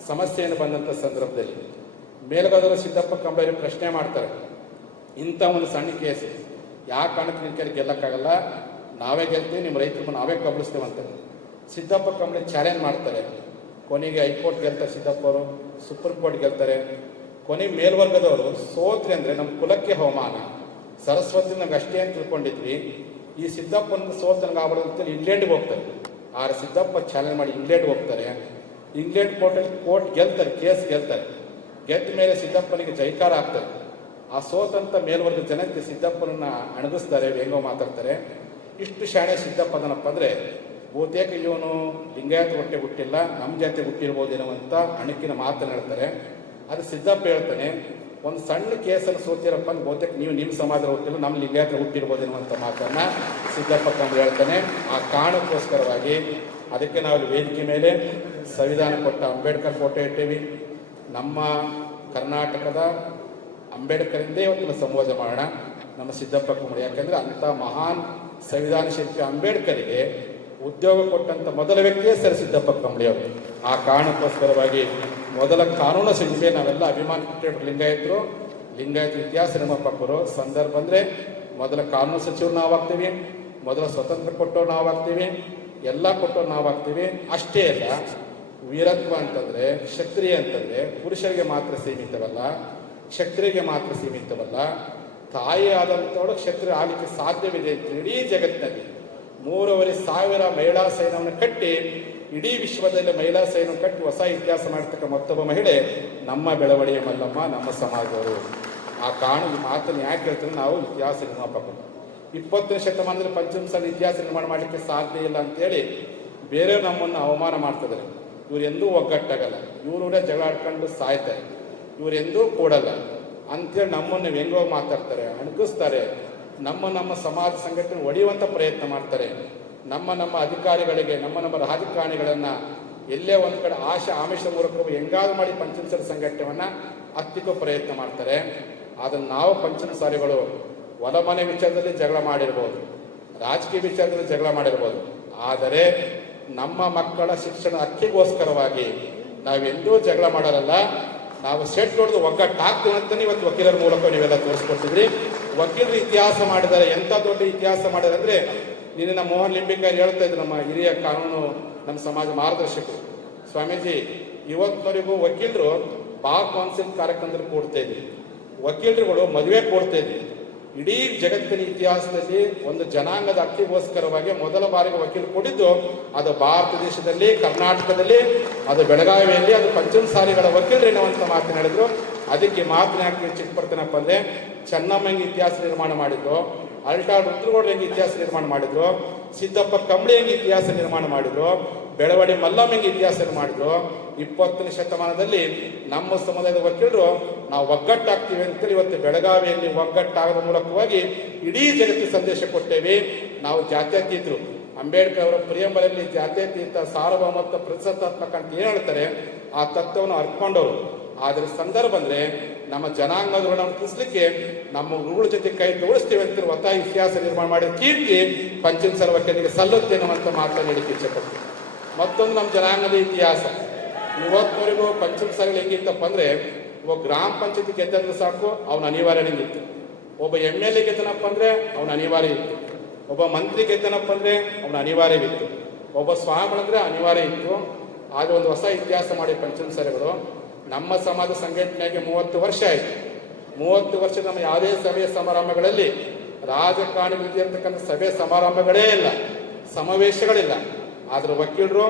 ಸಮಸ್ಯೆಯನ್ನು ಬಂದಂಥ ಸಂದರ್ಭದಲ್ಲಿ ಮೇಲ್ಗದವರು ಸಿದ್ದಪ್ಪ ಕಂಬಳಿ ಪ್ರಶ್ನೆ ಮಾಡ್ತಾರೆ, ಇಂಥ ಒಂದು ಸಣ್ಣ ಕೇಸು ಯಾವ ಕಾರಣಕ್ಕೆ ನಿನ್ನ ಕೈಲಿ ಗೆಲ್ಲಕ್ಕಾಗಲ್ಲ, ನಾವೇ ಗೆಲ್ತೀವಿ, ನಿಮ್ಮ ರೈತರನ್ನು ನಾವೇ ಕಬಳಿಸ್ತೇವೆ ಅಂತ ಸಿದ್ದಪ್ಪ ಕಂಬಳಿ ಚಾಲೆಂಜ್ ಮಾಡ್ತಾರೆ. ಕೊನೆಗೆ ಹೈಕೋರ್ಟ್ ಗೆಲ್ತಾರೆ ಸಿದ್ದಪ್ಪ ಅವರು, ಸುಪ್ರೀಂ ಕೋರ್ಟ್ ಗೆಲ್ತಾರೆ. ಕೊನೆಗೆ ಮೇಲ್ವರ್ಗದವರು ಸೋತ್ರಿ ಅಂದರೆ ನಮ್ಮ ಕುಲಕ್ಕೆ ಅವಮಾನ, ಸರಸ್ವತಿ ನಮ್ಗೆ ಅಷ್ಟೇ ಅಂತ ತಿಳ್ಕೊಂಡಿದ್ವಿ, ಈ ಸಿದ್ದಪ್ಪನ ಸೋತ್ ನನಗೆ ಆಗ್ಬಾರ್ದು ಅಂತೇಳಿ ಇಂಗ್ಲೆಂಡ್ಗೆ ಹೋಗ್ತಾರೆ. ಆ ಸಿದ್ದಪ್ಪ ಚಾಲೆಂಜ್ ಮಾಡಿ ಇಂಗ್ಲೆಂಡ್ಗೆ ಹೋಗ್ತಾರೆ. ಇಂಗ್ಲೆಂಡ್ ಕೋರ್ಟ್ ಗೆಲ್ತಾರೆ, ಕೇಸ್ ಗೆಲ್ತಾರೆ. ಗೆದ್ದ ಮೇಲೆ ಸಿದ್ದಪ್ಪನಿಗೆ ಜೈಕಾರ ಆಗ್ತಾರೆ. ಆ ಸೋತಂತ ಮೇಲ್ವರ್ಗ ಜನಕ್ಕೆ ಸಿದ್ದಪ್ಪನನ್ನ ಅಣಗಿಸ್ತಾರೆ, ಹೆಂಗೋ ಮಾತಾಡ್ತಾರೆ. ಇಷ್ಟು ಶಾಣೆ ಸಿದ್ದಪ್ಪ ಅದನಪ್ಪ ಅಂದರೆ ಬಹುತೇಕ ಇವನು ಲಿಂಗಾಯತ ಹೊಟ್ಟೆ ಹುಟ್ಟಿಲ್ಲ, ನಮ್ಮ ಜಾತಿ ಹುಟ್ಟಿರ್ಬೋದು ಎನ್ನುವಂಥ ಅಣುಕಿನ ಮಾತನ್ನು ಹೇಳ್ತಾರೆ. ಅದು ಸಿದ್ದಪ್ಪ ಹೇಳ್ತಾನೆ, ಒಂದು ಸಣ್ಣ ಕೇಸನ್ನು ಸೋತಿರಪ್ಪ ಬಹುತೇಕ ನೀವು ನಿಮ್ಮ ಸಮಾಜ ಹುಟ್ಟಿಲ್ಲ, ನಮ್ಮ ಲಿಂಗಾಯತ ಹುಟ್ಟಿರ್ಬೋದು ಎನ್ನುವಂಥ ಮಾತನ್ನು ಸಿದ್ದಪ್ಪ ಕಂಬಳಿ ಹೇಳ್ತಾನೆ. ಆ ಕಾರಣಕ್ಕೋಸ್ಕರವಾಗಿ ಅದಕ್ಕೆ ನಾವು ವೇದಿಕೆ ಮೇಲೆ ಸಂವಿಧಾನ ಕೊಟ್ಟ ಅಂಬೇಡ್ಕರ್ ಫೋಟೋ ಇಟ್ಟೇವಿ. ನಮ್ಮ ಕರ್ನಾಟಕದ ಅಂಬೇಡ್ಕರಿಂದೇ ಇವತ್ತು ಸಂಬೋಧನೆ ಮಾಡೋಣ ನಮ್ಮ ಸಿದ್ದಪ್ಪ ಕಂಬಳಿ. ಯಾಕೆಂದರೆ ಅಂಥ ಮಹಾನ್ ಸಂವಿಧಾನ ಶಿಲ್ಪಿ ಅಂಬೇಡ್ಕರಿಗೆ ಉದ್ಯೋಗ ಕೊಟ್ಟಂಥ ಮೊದಲ ವ್ಯಕ್ತಿಯೇ ಸರ್ ಸಿದ್ದಪ್ಪ ಕಂಬಳಿಯವರು. ಆ ಕಾರಣಕ್ಕೋಸ್ಕರವಾಗಿ ಮೊದಲ ಕಾನೂನು ಸಚಿವೆ ನಾವೆಲ್ಲ ಅಭಿಮಾನ ಲಿಂಗಾಯತರು ಇತಿಹಾಸ ನಿರ್ಮಾಪಕರು. ಸಂದರ್ಭ ಅಂದರೆ ಮೊದಲ ಕಾನೂನು ಸಚಿವರು ನಾವಾಗ್ತೀವಿ, ಮೊದಲ ಸ್ವತಂತ್ರ ಕೊಟ್ಟವ್ರು ನಾವಾಗ್ತೀವಿ. ಎಲ್ಲ ಕೊಟ್ಟು ನಾವು ಆಗ್ತೀವಿ. ಅಷ್ಟೇ ಅಲ್ಲ, ವೀರತ್ವ ಅಂತಂದರೆ, ಕ್ಷತ್ರಿಯ ಅಂತಂದರೆ ಪುರುಷರಿಗೆ ಮಾತ್ರ ಸೀಮಿತವಲ್ಲ, ಕ್ಷತ್ರಿಯರಿಗೆ ಮಾತ್ರ ಸೀಮಿತವಲ್ಲ, ತಾಯಿ ಆದಂಥವಳು ಕ್ಷತ್ರಿಯ ಆಗಲಿಕ್ಕೆ ಸಾಧ್ಯವಿದೆ ಅಂತ ಇಡೀ ಜಗತ್ತಿನಲ್ಲಿ 3,500 ಮಹಿಳಾ ಸೈನ್ಯವನ್ನು ಕಟ್ಟಿ, ಇಡೀ ವಿಶ್ವದಲ್ಲಿ ಮಹಿಳಾ ಸೈನ್ಯವನ್ನು ಕಟ್ಟಿ ಹೊಸ ಇತಿಹಾಸ ಮಾಡ್ತಕ್ಕ ಮತ್ತೊಬ್ಬ ಮಹಿಳೆ ನಮ್ಮ ಬೆಳವಣಿಗೆ ಮಲ್ಲಮ್ಮ, ನಮ್ಮ ಸಮಾಜದವರು. ಆ ಕಾರಣ ಈ ಮಾತನ್ನು ಯಾಕೆ ಹೇಳ್ತಾರೆ, ನಾವು ಇತಿಹಾಸ ನಿರ್ಮಾಪಕರು. 20ನೇ ಶತಮಾನದಲ್ಲಿ ಪಂಚಮಸಾಲಿ ಇತಿಹಾಸ ನಿರ್ಮಾಣ ಮಾಡಲಿಕ್ಕೆ ಸಾಧ್ಯ ಇಲ್ಲ ಅಂತೇಳಿ ಬೇರೆಯವರು ನಮ್ಮನ್ನು ಅವಮಾನ ಮಾಡ್ತಿದ್ದಾರೆ. ಇವರೆಂದೂ ಒಗ್ಗಟ್ಟಾಗಲ್ಲ, ಇವರೂರೇ ಜಗಳ ಆಡ್ಕೊಂಡು ಸಾಯ್ತಾರೆ, ಇವರೆಂದೂ ಕೂಡಲ್ಲ ಅಂಥೇಳಿ ನಮ್ಮನ್ನು ವ್ಯಂಗ್ಯವಾಗಿ ಮಾತಾಡ್ತಾರೆ, ಅಣಕಿಸ್ತಾರೆ. ನಮ್ಮ ಸಮಾಜ ಸಂಘಟನೆ ಒಡೆಯುವಂಥ ಪ್ರಯತ್ನ ಮಾಡ್ತಾರೆ. ನಮ್ಮ ಅಧಿಕಾರಿಗಳಿಗೆ, ನಮ್ಮ ರಾಜಕಾರಣಿಗಳನ್ನು ಎಲ್ಲೇ ಒಂದು ಕಡೆ ಆಮಿಷ ಮೂಲಕ ಹೆಂಗಾದ್ರು ಮಾಡಿ ಪಂಚಮಸಾಲಿ ಸಂಘಟನೆಯನ್ನು ಹತ್ತಿಕ್ಕೋ ಪ್ರಯತ್ನ ಮಾಡ್ತಾರೆ. ಅದನ್ನು ನಾವು ಪಂಚಮಸಾಲಿಗಳು ಹೊಲಮನೆ ವಿಚಾರದಲ್ಲಿ ಜಗಳ ಮಾಡಿರ್ಬೋದು, ರಾಜಕೀಯ ವಿಚಾರದಲ್ಲಿ ಜಗಳ ಮಾಡಿರ್ಬೋದು, ಆದರೆ ನಮ್ಮ ಮಕ್ಕಳ ಶಿಕ್ಷಣ ಹಕ್ಕಿಗೋಸ್ಕರವಾಗಿ ನಾವೆಂದೂ ಜಗಳ ಮಾಡೋರಲ್ಲ. ನಾವು ಸೆಟ್ ಹೊಡೆದು ಒಗ್ಗಟ್ಟಾಗ್ತೀವಿ ಅಂತಲೇ ಇವತ್ತು ವಕೀಲರ ಮೂಲಕ ನೀವೆಲ್ಲ ತೋರಿಸ್ಕೊಡ್ತಿದ್ರಿ. ವಕೀಲರು ಇತಿಹಾಸ ಮಾಡಿದ್ದಾರೆ, ಎಂಥ ದೊಡ್ಡ ಇತಿಹಾಸ ಮಾಡಿದ್ದಾರೆ ಅಂದರೆ, ನಿನ್ನ ಮೋಹನ್ ಲಿಂಬಿಕಾರ್ ಹೇಳ್ತಾ ಇದ್ರು, ನಮ್ಮ ಹಿರಿಯ ಕಾನೂನು ನಮ್ಮ ಸಮಾಜ ಮಾರ್ಗದರ್ಶಕರು, ಸ್ವಾಮೀಜಿ ಇವತ್ತಿನವರೆಗೂ ವಕೀಲರು ಬಾರ್ ಕೌನ್ಸಿಲ್ ಕಾರ್ಯಕ್ರಮದಲ್ಲಿ ಕೊಡ್ತಾ ಇದ್ವಿ, ವಕೀಲರುಗಳು ಮದುವೆ ಕೊಡ್ತಾ ಇದ್ವಿ. ಇಡೀ ಜಗತ್ತಿನ ಇತಿಹಾಸದಲ್ಲಿ ಒಂದು ಜನಾಂಗದ ಹಕ್ಕಿಗೋಸ್ಕರವಾಗಿ ಮೊದಲ ಬಾರಿಗೆ ವಕೀಲರು ಕೊಟ್ಟಿದ್ದು ಅದು ಭಾರತ ದೇಶದಲ್ಲಿ, ಕರ್ನಾಟಕದಲ್ಲಿ, ಅದು ಬೆಳಗಾವಿಯಲ್ಲಿ, ಅದು ಪಂಚಮಸಾಲಿಗಳ ವಕೀಲರು ಎನ್ನುವಂಥ ಮಾತನ್ನು ಹೇಳಿದ್ರು. ಅದಕ್ಕೆ ಮಾತನ್ನ ಯಾಕೆ ಚಿಕ್ಕಪಡ್ತೇನಪ್ಪ ಅಂದರೆ, ಚೆನ್ನಮ್ಮಂಗೆ ಇತಿಹಾಸ ನಿರ್ಮಾಣ ಮಾಡಿದ್ರು, ಅಲ್ಟಾ ರುದ್ರಗೌಡ ಹೆಂಗೆ ಇತಿಹಾಸ ನಿರ್ಮಾಣ ಮಾಡಿದ್ರು, ಸಿದ್ದಪ್ಪ ಕಂಬಳಿ ಹೆಂಗೆ ಇತಿಹಾಸ ನಿರ್ಮಾಣ ಮಾಡಿದ್ರು, ಬೆಳವಡಿ ಮಲ್ಲಮ್ಮಂಗೆ ಇತಿಹಾಸ ಮಾಡಿದ್ರು. 20ನೇ ಶತಮಾನದಲ್ಲಿ ನಮ್ಮ ಸಮುದಾಯದ ವಕೀಲರು ನಾವು ಒಗ್ಗಟ್ಟಾಗ್ತೀವಿ ಅಂತೇಳಿ ಇವತ್ತು ಬೆಳಗಾವಿಯಲ್ಲಿ ಒಗ್ಗಟ್ಟಾಗದ ಮೂಲಕವಾಗಿ ಇಡೀ ಜಗತ್ತಿಗೆ ಸಂದೇಶ ಕೊಟ್ಟೇವೆ. ನಾವು ಜಾತ್ಯತೀತರು. ಅಂಬೇಡ್ಕರ್ ಅವರ ಪ್ರಿಯಂಬರಲ್ಲಿ ಜಾತ್ಯತೀತ, ಸಾರ್ವಭೌಮತ್ವ, ಪ್ರಜಾಸತ್ತಾತ್ಮಕ ಅಂತ ಏನು ಹೇಳ್ತಾರೆ, ಆ ತತ್ವವನ್ನು ಅರ್ಕೊಂಡವರು. ಆದರೆ ಸಂದರ್ಭ ಅಂದರೆ ನಮ್ಮ ಜನಾಂಗದ ಋಣವನ್ನು ತಿಳಿಸ್ಲಿಕ್ಕೆ ನಮ್ಮ ಗುರುಗಳ ಜೊತೆ ಕೈ ಜೋಡಿಸ್ತೀವಿ ಅಂತ ಒತ್ತಾಯ ಇತಿಹಾಸ ನಿರ್ಮಾಣ ಮಾಡಿದ ಕೀರ್ತಿ ಪಂಚಮಸಾಲಿ ವಕೀಲರಿಗೆ ಸಲ್ಲುತ್ತೆ ಅನ್ನುವಂಥ ಮಾತನ್ನು ಹೇಳಿಕ್ಕೆ ಇಚ್ಛೆಪಡ್ತೀವಿ. ಮತ್ತೊಂದು ನಮ್ಮ ಜನಾಂಗದ ಇತಿಹಾಸ. ಇವತ್ತಿನವರೆಗೂ ಪಂಚಮಸಾಲಿಗಳು ಹೆಂಗಿತ್ತಪ್ಪ ಅಂದರೆ, ಒಬ್ಬ ಗ್ರಾಮ ಪಂಚಾಯತಿ ಗೆದ್ದಂದ್ರೆ ಸಾಕು ಅವನ ಅನಿವಾರ್ಯ ಹೆಂಗಿತ್ತು, ಒಬ್ಬ MLA ಗೆದ್ದನಪ್ಪ ಅಂದರೆ ಅವನ ಅನಿವಾರ್ಯ ಇತ್ತು, ಒಬ್ಬ ಮಂತ್ರಿ ಗೆದ್ದನಪ್ಪ ಅಂದರೆ ಅವನ ಅನಿವಾರ್ಯವಿತ್ತು, ಒಬ್ಬ ಸ್ವಾಮಿಗಳಂದ್ರೆ ಅನಿವಾರ್ಯ ಇತ್ತು. ಆಗ ಒಂದು ಹೊಸ ಇತಿಹಾಸ ಮಾಡಿ ಪಂಚಮಸಾಲಿಗಳು. ನಮ್ಮ ಸಮಾಜ ಸಂಘಟನೆಗೆ 30 ವರ್ಷ ಆಯಿತು. 30 ವರ್ಷ ನಮ್ಮ ಯಾವುದೇ ಸಭೆ ಸಮಾರಂಭಗಳಲ್ಲಿ ರಾಜಕಾರಣಿಗಳಿಗೆ ಇರ್ತಕ್ಕಂಥ ಸಭೆ ಸಮಾರಂಭಗಳೇ ಇಲ್ಲ, ಸಮಾವೇಶಗಳಿಲ್ಲ. ಆದ್ರೆ ವಕೀಲರು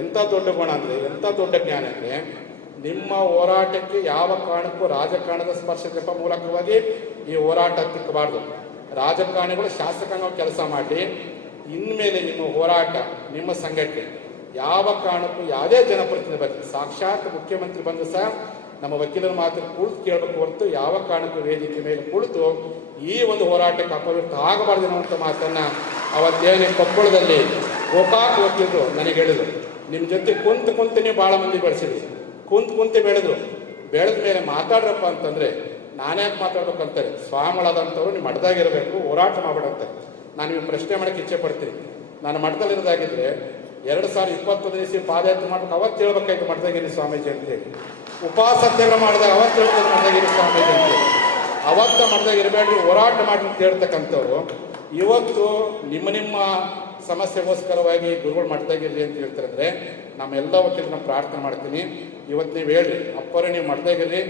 ಎಂಥ ದೊಡ್ಡ ಗುಣ ಅಂದರೆ, ಎಂಥ ದೊಡ್ಡ ಜ್ಞಾನ ಅಂದರೆ, ನಿಮ್ಮ ಹೋರಾಟಕ್ಕೆ ಯಾವ ಕಾರಣಕ್ಕೂ ರಾಜಕಾರಣದ ಸ್ಪರ್ಶದ ಮೂಲಕವಾಗಿ ಈ ಹೋರಾಟ ತಿಕ್ಕಬಾರ್ದು. ರಾಜಕಾರಣಿಗಳು ಶಾಸಕಾಂಗ ಕೆಲಸ ಮಾಡಿ ಇನ್ಮೇಲೆ ನಿಮ್ಮ ಹೋರಾಟ, ನಿಮ್ಮ ಸಂಘಟನೆ ಯಾವ ಕಾರಣಕ್ಕೂ ಯಾವುದೇ ಜನಪ್ರತಿನಿಧಿ ಬರಲಿ, ಸಾಕ್ಷಾತ್ ಮುಖ್ಯಮಂತ್ರಿ ಬಂದು ಸಹ ನಮ್ಮ ವಕೀಲರ ಮಾತು ಕುಳಿತು ಕೇಳಬೇಕು ಹೊರತು ಯಾವ ಕಾರಣಕ್ಕೂ ವೇದಿಕೆ ಮೇಲೆ ಕುಳಿತು ಈ ಒಂದು ಹೋರಾಟಕ್ಕೆ ಅಪವಿತ್ರ ಆಗಬಾರ್ದು ಅನ್ನುವಂಥ ಮಾತನ್ನು ಅವತ್ತೇನೆ ಕೊಪ್ಪಳದಲ್ಲಿ ಗೋಕಾಕ್ ವಕೀಲರು ನನಗೆ ಹೇಳಿದರು. ನಿಮ್ಮ ಜೊತೆ ಕುಂತು ನೀವು ಭಾಳ ಮಂದಿ ಬೆಳೆಸಿದ್ರಿ, ಕುಂತು ಬೆಳೆದ್ರು. ಬೆಳೆದ ಮೇಲೆ ಮಾತಾಡ್ರಪ್ಪ ಅಂತಂದರೆ ನಾನ್ಯಾಕೆ ಮಾತಾಡ್ಬೇಕಂತಾರೆ, ಸ್ವಾಮಿಗಳಾದಂಥವ್ರು ನಿಮ್ಮ ಮಠದಾಗಿರಬೇಕು, ಹೋರಾಟ ಮಾಡಬೇಡಂತಾರೆ. ನಾನು ನಿಮಗೆ ಪ್ರಶ್ನೆ ಮಾಡೋಕ್ಕೆ ಇಚ್ಛೆ ಪಡ್ತೀನಿ. ನಾನು ಮಠದಲ್ಲಿರೋದಾಗಿದ್ದರೆ 2021 ಇಸ್ವಿ ಪಾದಯಾತ್ರೆ ಮಾಡ್ಬೇಕು, ಅವತ್ತು ಹೇಳ್ಬೇಕಾಯ್ತು ಮಠದಾಗಿರಿ ಸ್ವಾಮೀಜಿ ಅಂತೇಳಿ. ಉಪವಾಸ ಸತ್ಯಾಗ್ರಹ ಮಾಡಿದಾಗ ಅವತ್ತು ಹೇಳ್ಬೇಕು ಮಠದಾಗಿರಿ ಸ್ವಾಮೀಜಿ ಅಂತೇಳಿ. ಅವತ್ತು ಮಠದಾಗಿರಬೇಡ್ರಿ, ಹೋರಾಟ ಮಾಡಿ ಅಂತ ಹೇಳ್ತಕ್ಕಂಥವ್ರು ಇವತ್ತು ನಿಮ್ಮ ಸಮಸ್ಯೆಗೋಸ್ಕರವಾಗಿ ಗುರುಗಳು ಮಠದಾಗಿರಲಿ ಅಂತ ಹೇಳ್ತಾರಂದ್ರೆ ನಮ್ಮೆಲ್ಲ ವಕೀಲರನ್ನ ಪ್ರಾರ್ಥನೆ ಮಾಡ್ತೀನಿ. ಇವತ್ತು ನೀವು ಹೇಳ್ರಿ, ಅಪ್ಪರೇ ನೀವು ಮಠದಾಗಿರ್ರಿ,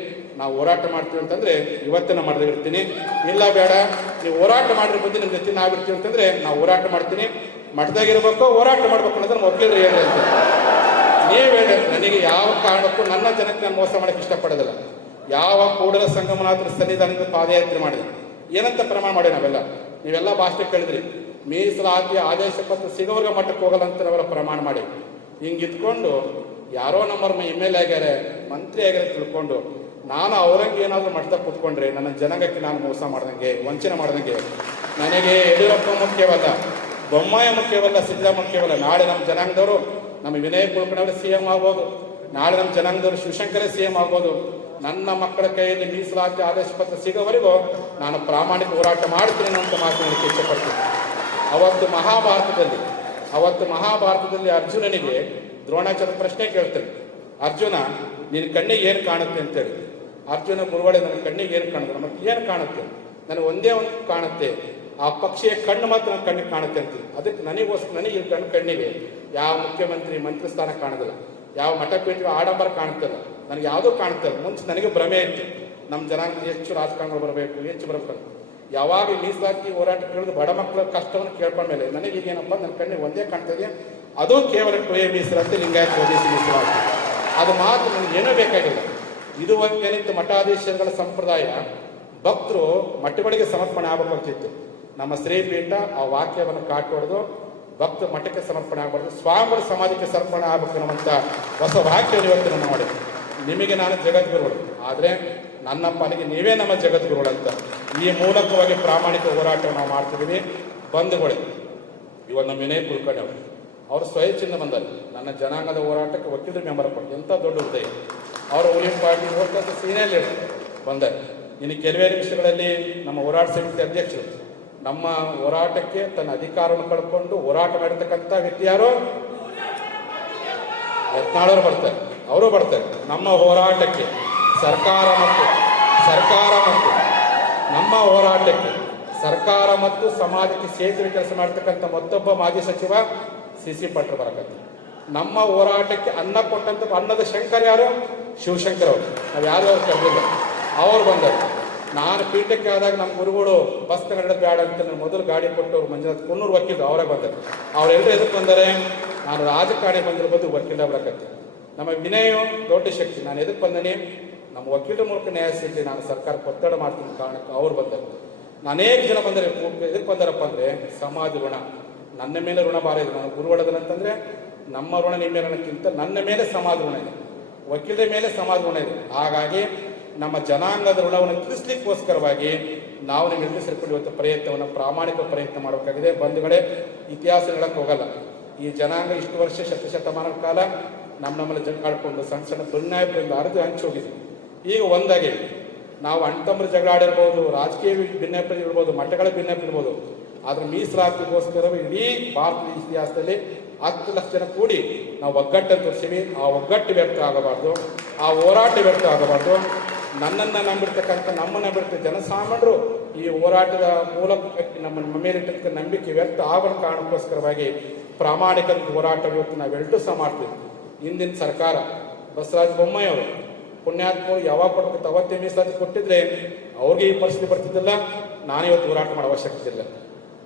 ನಾವು ಹೋರಾಟ ಮಾಡ್ತೀವಿ ಅಂತಂದರೆ ಇವತ್ತೇ ನಾವು ಮಠದಾಗಿರ್ತೀನಿ. ಇಲ್ಲ ಬೇಡ, ನೀವು ಹೋರಾಟ ಮಾಡಿರೋ ಬುದ್ಧಿ ನಿಮ್ಮ ಜೊತೆ ನಾವಿರ್ತೀವಿ ಅಂತಂದರೆ ನಾವು ಹೋರಾಟ ಮಾಡ್ತೀನಿ. ಮಠದಾಗಿರ್ಬೇಕು, ಹೋರಾಟ ಮಾಡ್ಬೇಕು ಅನ್ನೋದು ನಮ್ಮ ವಕೀಲರು ಹೇಳಿ ಅಂತ ನೀವು ಹೇಳಿ. ನನಗೆ ಯಾವ ಕಾರಣಕ್ಕೂ ನನ್ನ ಜನಕ್ಕೆ ನಾನು ಮೋಸ ಮಾಡೋಕ್ಕೆ ಇಷ್ಟಪಡೋದಿಲ್ಲ. ಯಾವ ಕೂಡಲ ಸಂಗಮನಾಥರ ಸನ್ನಿಧಾನದಿಂದ ಪಾದಯಾತ್ರೆ ಮಾಡಿದೆ, ಏನಂತ ಪ್ರಮಾಣ ಮಾಡಿ ನೀವೆಲ್ಲ ಭಾಷೆ ಕೇಳಿದ್ರಿ, ಮೀಸಲಾತಿ ಆದೇಶ ಪತ್ರ ಸಿಗೋವರೆಗೆ ಮಠಕ್ಕೆ ಹೋಗಲ್ಲ ಅಂತ ನಾವೆಲ್ಲ ಪ್ರಮಾಣ ಮಾಡಿ ಹಿಂಗಿದ್ಕೊಂಡು ಯಾರೋ ನಮ್ಮವ್ರ MLA ಆಗ್ಯಾರೆ, ಮಂತ್ರಿ ಆಗ್ಯಾರ ತಿಳ್ಕೊಂಡು ನಾನು ಅವ್ರಂಗೆ ಏನಾದರೂ ಮಠದಾಗ ಕೂತ್ಕೊಂಡ್ರೆ ನನ್ನ ಜನಾಂಗಕ್ಕೆ ನಾನು ಮೋಸ ಮಾಡ್ದಂಗೆ, ವಂಚನೆ ಮಾಡ್ದಂಗೆ. ನನಗೆ ಯಡಿಯೂರಪ್ಪ ಮುಖ್ಯವಲ್ಲ, ಬೊಮ್ಮಾಯ ಮುಖ್ಯವಲ್ಲ, ಸಿದ್ದರಾಮಯ್ಯ ಮುಖ್ಯವಲ್ಲ. ನಾಳೆ ನಮ್ಮ ಜನಾಂಗದವರು, ನಮ್ಮ ವಿನಯ್ ಕುಲಕರ್ಣಿ CM ಆಗ್ಬೋದು, ನಾಳೆ ನಮ್ಮ ಜನಾಂಗದವರು ಶಿವಶಂಕರೇ CM ಆಗ್ಬೋದು. ನನ್ನ ಮಕ್ಕಳ ಕೈಯಲ್ಲಿ ಮೀಸಲಾತಿ ಆದೇಶ ಪತ್ರ ಸಿಗೋವರೆಗೂ ನಾನು ಪ್ರಾಮಾಣಿಕ ಹೋರಾಟ ಮಾಡ್ತೀನಿ ಅಂತ ಮಾತನಾಡಲಿಕ್ಕೆ ಇಷ್ಟಪಡ್ತೀನಿ. ಅವತ್ತು ಮಹಾಭಾರತದಲ್ಲಿ ಅರ್ಜುನನಿಗೆ ದ್ರೋಣಾಚಾರ್ಯ ಪ್ರಶ್ನೆ ಕೇಳ್ತಾರೆ, ಅರ್ಜುನ ನಿನ್ನ ಕಣ್ಣಿಗೆ ಏನು ಕಾಣುತ್ತೆ ಅಂತೇಳಿ. ಅರ್ಜುನ ಗುರುಗಳೇ ನನ್ನ ಕಣ್ಣಿಗೆ ಏನು ಕಾಣುತ್ತೆ, ಮತ್ತೆ ಏನು ಕಾಣುತ್ತೆ, ನನಗೆ ಒಂದೇ ಒಂದು ಕಾಣುತ್ತೆ, ಆ ಪಕ್ಷಿಯ ಕಣ್ಣು ಮಾತ್ರ ನನ್ನ ಕಣ್ಣಿಗೆ ಕಾಣುತ್ತೆ ಅಂತೀವಿ. ಅದಕ್ಕೆ ನನಗೆ ನನ್ನ ಕಣ್ಣಿಗೆ ಯಾವ ಮುಖ್ಯಮಂತ್ರಿ ಮಂತ್ರಿ ಸ್ಥಾನ ಕಾಣೋದಿಲ್ಲ, ಯಾವ ಮಠಪೀಠ ಆಡಂಬರ ಕಾಣ್ತಿಲ್ಲ, ನನಗೆ ಯಾವುದೂ ಕಾಣ್ತಿಲ್ಲ. ಮುಂಚೆ ನನಗೆ ಭ್ರಮೆ ಇತ್ತು, ನಮ್ಮ ಜನಾಂಗ ಹೆಚ್ಚು ರಾಜಕಾರಣಗಳು ಬರಬೇಕು, ಹೆಚ್ಚು ಬರಬೇಕು. ಯಾವಾಗ ಮೀಸಲಾತಿ ಹೋರಾಟ ಕೇಳಿದ್ರು ಬಡ ಮಕ್ಕಳ ಕಷ್ಟವನ್ನು ಕೇಳ್ಕೊಂಡ್ಮೇಲೆ ನನಗೆ ಈಗೇನಪ್ಪ ನನ್ನ ಕಣ್ಣಿಗೆ ಒಂದೇ ಕಾಣ್ತದೆ, ಅದು ಕೇವಲ ಟುವೆ ಮೀಸಲಾತಿ, ಲಿಂಗಾಯತ ಓಬಿಸಿ ಮೀಸಲಾತಿ. ಅದು ಮಾತ್ರ ನನಗೆ ಏನೂ ಬೇಕಾಗಿಲ್ಲ. ಇದುವರೆಗೆ ಏನಿತ್ತು ಮಠಾಧೀಶಗಳ ಸಂಪ್ರದಾಯ, ಭಕ್ತರು ಮಠಗಳಿಗೆ ಸಮರ್ಪಣೆ ಆಗಬೇಕಂತಿತ್ತು. ನಮ್ಮ ಶ್ರೀಪೀಠ ಆ ವಾಕ್ಯವನ್ನು ಕಾಟೊಡೆದು ಭಕ್ತ ಮಠಕ್ಕೆ ಸಮರ್ಪಣೆ ಆಗಬಾರ್ದು, ಸ್ವಾಮಿಗಳ ಸಮಾಧಿಗೆ ಸಮರ್ಪಣೆ ಆಗಬೇಕು ಅನ್ನುವಂಥ ಹೊಸ ವಾಕ್ಯವನ್ನು ಇವತ್ತು ನಮ್ಮ ಮಾಡಿ. ನಿಮಗೆ ನಾನು ಜಗದ್ಗುರುಗಳು, ಆದರೆ ನನ್ನ ಪಾಲಿಗೆ ನೀವೇ ನಮ್ಮ ಜಗದ್ಗುರುಗಳಂತ ಈ ಮೂಲಕವಾಗಿ ಪ್ರಾಮಾಣಿಕ ಹೋರಾಟ ನಾವು ಮಾಡ್ತಿದ್ದೀವಿ. ಬಂಧುಗಳೇ, ಇವತ್ತು ನಮ್ಮ ವಿನಯ್ ಕುಲಕರ್ಣಿ ಅವರು ಸ್ವಇಚ್ಛೆಯಿಂದ ಬಂದರು. ನನ್ನ ಜನಾಂಗದ ಹೋರಾಟಕ್ಕೆ ವಕೀಲರು ಮೆಂಬರ್ ಕೊಟ್ಟು ಎಂಥ ದೊಡ್ಡ ಹುದ್ದೆ. ಅವರು ಉಳಿಯ ಪಾರ್ಟಿ ಹೋಗ್ತಂತ ಸೀನಿಯರ್ ಲೀಡರ್ ಬಂದರು. ಇನ್ನು ಕೆಲವೇ ನಿಮಿಷಗಳಲ್ಲಿ ನಮ್ಮ ಹೋರಾಟ ಸಮಿತಿ ಅಧ್ಯಕ್ಷರು ನಮ್ಮ ಹೋರಾಟಕ್ಕೆ ತನ್ನ ಅಧಿಕಾರವನ್ನು ಕಳ್ಕೊಂಡು ಹೋರಾಟ ಮಾಡಿರ್ತಕ್ಕಂಥ ವ್ಯಕ್ತಿ ಯಾರು? ಯತ್ನಾಳರು ಬರ್ತಾರೆ, ಅವರು ಬರ್ತಾರೆ. ನಮ್ಮ ಹೋರಾಟಕ್ಕೆ ಸರ್ಕಾರ ಮತ್ತು ನಮ್ಮ ಹೋರಾಟಕ್ಕೆ ಸರ್ಕಾರ ಮತ್ತು ಸಮಾಜಕ್ಕೆ ಸೇತುವೆ ಕೆಲಸ ಮಾಡ್ತಕ್ಕಂಥ ಮತ್ತೊಬ್ಬ ಮಾಜಿ ಸಚಿವ ಸಿ ಪಟ್ರು ಬರಕತ್ತೆ. ನಮ್ಮ ಹೋರಾಟಕ್ಕೆ ಅನ್ನ ಕೊಟ್ಟಂತ ಅನ್ನದ ಶಂಕರ್ ಯಾರು? ಶಿವಶಂಕರ್ ಅವರು. ನಾವು ಯಾರು ಅವ್ರು ಕರೆದಿಲ್ಲ, ಅವ್ರು ಬಂದರು. ನಾನು ಪೀಠಕ್ಕೆ ಆದಾಗ ನಮ್ಮ ಗುರುಗಳು ಬಸ್ ಕನ್ನಡ ಬೇಡ ಅಂತ ಮೊದಲು ಗಾಡಿ ಕೊಟ್ಟವ್ರು ಮಂಜುನಾಥ್ ಕೊನ್ನೂರು ವಕೀಲರು ಅವರೇ ಬಂದರು. ಅವರೆಲ್ಲರೂ ಎದಕ್ಕೆ ಬಂದರೆ, ನಾನು ರಾಜಕಾರಣಿ ಬಂದಿರ್ಬೋದು, ವಕೀಲ ಬರಕತ್ತೆ. ನಮ್ಮ ವಿನಯ ದೊಡ್ಡ ಶಕ್ತಿ. ನಾನು ಎದಕ್ಕೆ ಬಂದೀನಿ, ನಮ್ಮ ವಕೀಲರ ಮೂಲಕ ನ್ಯಾಯ ಸಿಗಲಿ, ನಾನು ಸರ್ಕಾರಕ್ಕೆ ಒತ್ತಡ ಮಾಡ್ತೀನಿ ಕಾರಣಕ್ಕೆ ಅವ್ರು ಬಂದರು. ಅನೇಕ ಜನ ಬಂದರೆ ಎದಕ್ಕೆ ಬಂದಾರಪ್ಪ ಅಂದರೆ, ಸಮಾಜ ಋಣ, ನನ್ನ ಮೇಲೆ ಋಣ ಭಾರ ಇದೆ. ನಾನು ಗುರುಗಳದನಂತಂದರೆ ನಮ್ಮ ಋಣ ನಿಮ್ಮ ಋಣಕ್ಕಿಂತ ನನ್ನ ಮೇಲೆ ಸಮಾಜ ಋಣ ಇದೆ, ವಕೀಲರ ಮೇಲೆ ಸಮಾಜ ಋಣ ಇದೆ. ಹಾಗಾಗಿ ನಮ್ಮ ಜನಾಂಗದ ಋಣವನ್ನು ತಿಳಿಸ್ಲಿಕ್ಕೋಸ್ಕರವಾಗಿ ನಾವು ನಿಮಗೆ ಸೇರ್ಕೊಂಡು ಇವತ್ತು ಪ್ರಯತ್ನವನ್ನು ಪ್ರಾಮಾಣಿಕ ಪ್ರಯತ್ನ ಮಾಡಬೇಕಾಗಿದೆ. ಬಂಧುಗಳೇ, ಇತಿಹಾಸ ಹೇಳಕ್ಕೆ ಹೋಗಲ್ಲ. ಈ ಜನಾಂಗ ಇಷ್ಟು ವರ್ಷ ಶತಮಾನಗಳ ಕಾಲ ನಮ್ಮಲ್ಲಿ ಜಗಳಾಡ್ಕೊಂಡು ಸಣ್ಣ ಸಣ್ಣ ಭಿನ್ನಾಭಿಪ್ರಾಯದಿಂದ ಹರಿದು ಹಂಚಿ ಹೋಗಿದ್ವಿ. ಈಗ ಒಂದಾಗಿ ನಾವು ಅಣ್ತಂಬರು ಜಗಳ ಆಡಿರ್ಬೋದು, ರಾಜಕೀಯ ಭಿನ್ನಾಭಿಪ್ರಾಯ ಇರ್ಬೋದು, ಮಠಗಳ ಭಿನ್ನಾಭಿಪ್ರಾಯ ಇರ್ಬೋದು, ಆದ್ರೆ ಮೀಸಲಾತಿಗೋಸ್ಕರ ಇಡೀ ಭಾರತದ ಇತಿಹಾಸದಲ್ಲಿ 10 ಲಕ್ಷ ಜನ ಕೂಡಿ ನಾವು ಒಗ್ಗಟ್ಟನ್ನು ತೋರಿಸ್ತೀವಿ. ಆ ಒಗ್ಗಟ್ಟು ವ್ಯಕ್ತ ಆಗಬಾರ್ದು, ಆ ಹೋರಾಟ ವ್ಯಕ್ತ ಆಗಬಾರ್ದು. ನನ್ನನ್ನು ನಂಬಿರ್ತಕ್ಕಂಥ ಜನಸಾಮಾನ್ಯರು ಈ ಹೋರಾಟದ ಮೂಲಕ ನಮ್ಮ ಮೇಲಿಟ್ಟಂಥ ನಂಬಿಕೆ ವ್ಯಕ್ತ ಆಗೋ ಕಾರಣಕ್ಕೋಸ್ಕರವಾಗಿ ಪ್ರಾಮಾಣಿಕ ಹೋರಾಟ ಇವತ್ತು ನಾವೆಲ್ಲರೂ ಸಹ ಮಾಡ್ತೀವಿ. ಹಿಂದಿನ ಸರ್ಕಾರ ಬಸವರಾಜ ಬೊಮ್ಮಾಯಿ ಅವರು ಪುಣ್ಯಾತ್ಮರು ಯಾವಾಗ ಕೊಡಬೇಕು ಅವತ್ತೇ ಮೀಸಲಾತಿ ಕೊಟ್ಟಿದ್ರೆ ಅವ್ರಿಗೆ ಈ ಪರಿಸ್ಥಿತಿ ಬರ್ತಿದ್ದಿಲ್ಲ, ನಾನಿವತ್ತು ಹೋರಾಟ ಮಾಡೋ ಅವಶ್ಯಕತೆ ಇಲ್ಲ.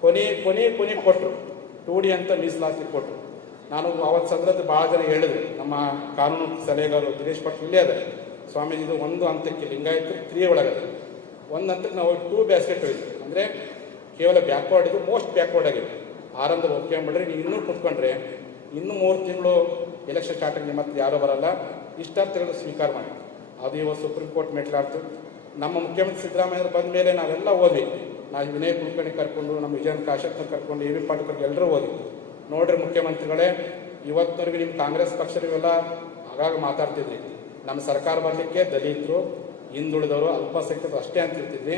ಕೊನೆ ಕೊಟ್ಟರು, 2D ಅಂತ ಮೀಸಲಾತಿ ಕೊಟ್ಟರು. ನಾನು ಅವತ್ತು ಸಂದರ್ಭದಲ್ಲಿ ಭಾಳ ಜನ ಹೇಳಿದ್ರು, ನಮ್ಮ ಕಾನೂನು ಸಲಹೆಗಾರರು ದಿನೇಶ್ ಭಟ್ರು ಇಲ್ಲೇ ಅದ, ಸ್ವಾಮೀಜಿದು ಒಂದು ಹಂತಕ್ಕೆ ಲಿಂಗಾಯತ 3 ಒಳಗದೆ, ಒಂದು ಹಂತಕ್ಕೆ ನಾವು 2 ಬ್ಯಾಸ್ಕೆಟ್ ಹೋಗಿದ್ವಿ. ಅಂದರೆ ಕೇವಲ ಬ್ಯಾಕ್ವರ್ಡ್ ಇದು, ಮೋಸ್ಟ್ ಬ್ಯಾಕ್ವರ್ಡ್ ಆಗಿದೆ. ಆರಂಭ ಒಪ್ಕೊಂಡ್ಬಿಡ್ರಿ, ನೀವು ಇನ್ನೂ ಕೂತ್ಕೊಂಡ್ರೆ ಇನ್ನೂ 3 ತಿಂಗಳು ಎಲೆಕ್ಷನ್ ಸ್ಟಾರ್ಟ್ ಆಗಿ ನಿಮ್ಮ ಹತ್ರ ಯಾರೂ ಬರಲ್ಲ, ಇಷ್ಟಾರ್ಥಗಳು ಸ್ವೀಕಾರ ಮಾಡಿ. ಅದು ಇವತ್ತು ಸುಪ್ರೀಂ ಕೋರ್ಟ್ ಮೆಟ್ಲಾಡ್ತು. ನಮ್ಮ ಮುಖ್ಯಮಂತ್ರಿ ಸಿದ್ದರಾಮಯ್ಯ ಬಂದ ಮೇಲೆ ನಾವೆಲ್ಲ ಓದ್ವಿ. ನಾವು ವಿನಯ್ ಕುಲಕರ್ಣಿ ಕರ್ಕೊಂಡು, ನಮ್ಮ ವಿಜಯನ್ ಕಾಶಪ್ಪನ ಕರ್ಕೊಂಡು, ಎ ವಿ ಪಾಟೀಲ್ ಎಲ್ಲರೂ ಓದಿ. ನೋಡ್ರಿ ಮುಖ್ಯಮಂತ್ರಿಗಳೇ, ಇವತ್ತಿನವರೆಗೆ ನಿಮ್ಮ ಕಾಂಗ್ರೆಸ್ ಪಕ್ಷದವೆಲ್ಲ ಆಗಾಗ ಮಾತಾಡ್ತಿದ್ರಿ, ನಮ್ಮ ಸರ್ಕಾರ ಬರಲಿಕ್ಕೆ ದಲಿತರು, ಹಿಂದುಳಿದವರು, ಅಲ್ಪಸಂಖ್ಯಾತರು ಅಷ್ಟೇ ಅಂತ ಹೇಳ್ತಿದ್ವಿ.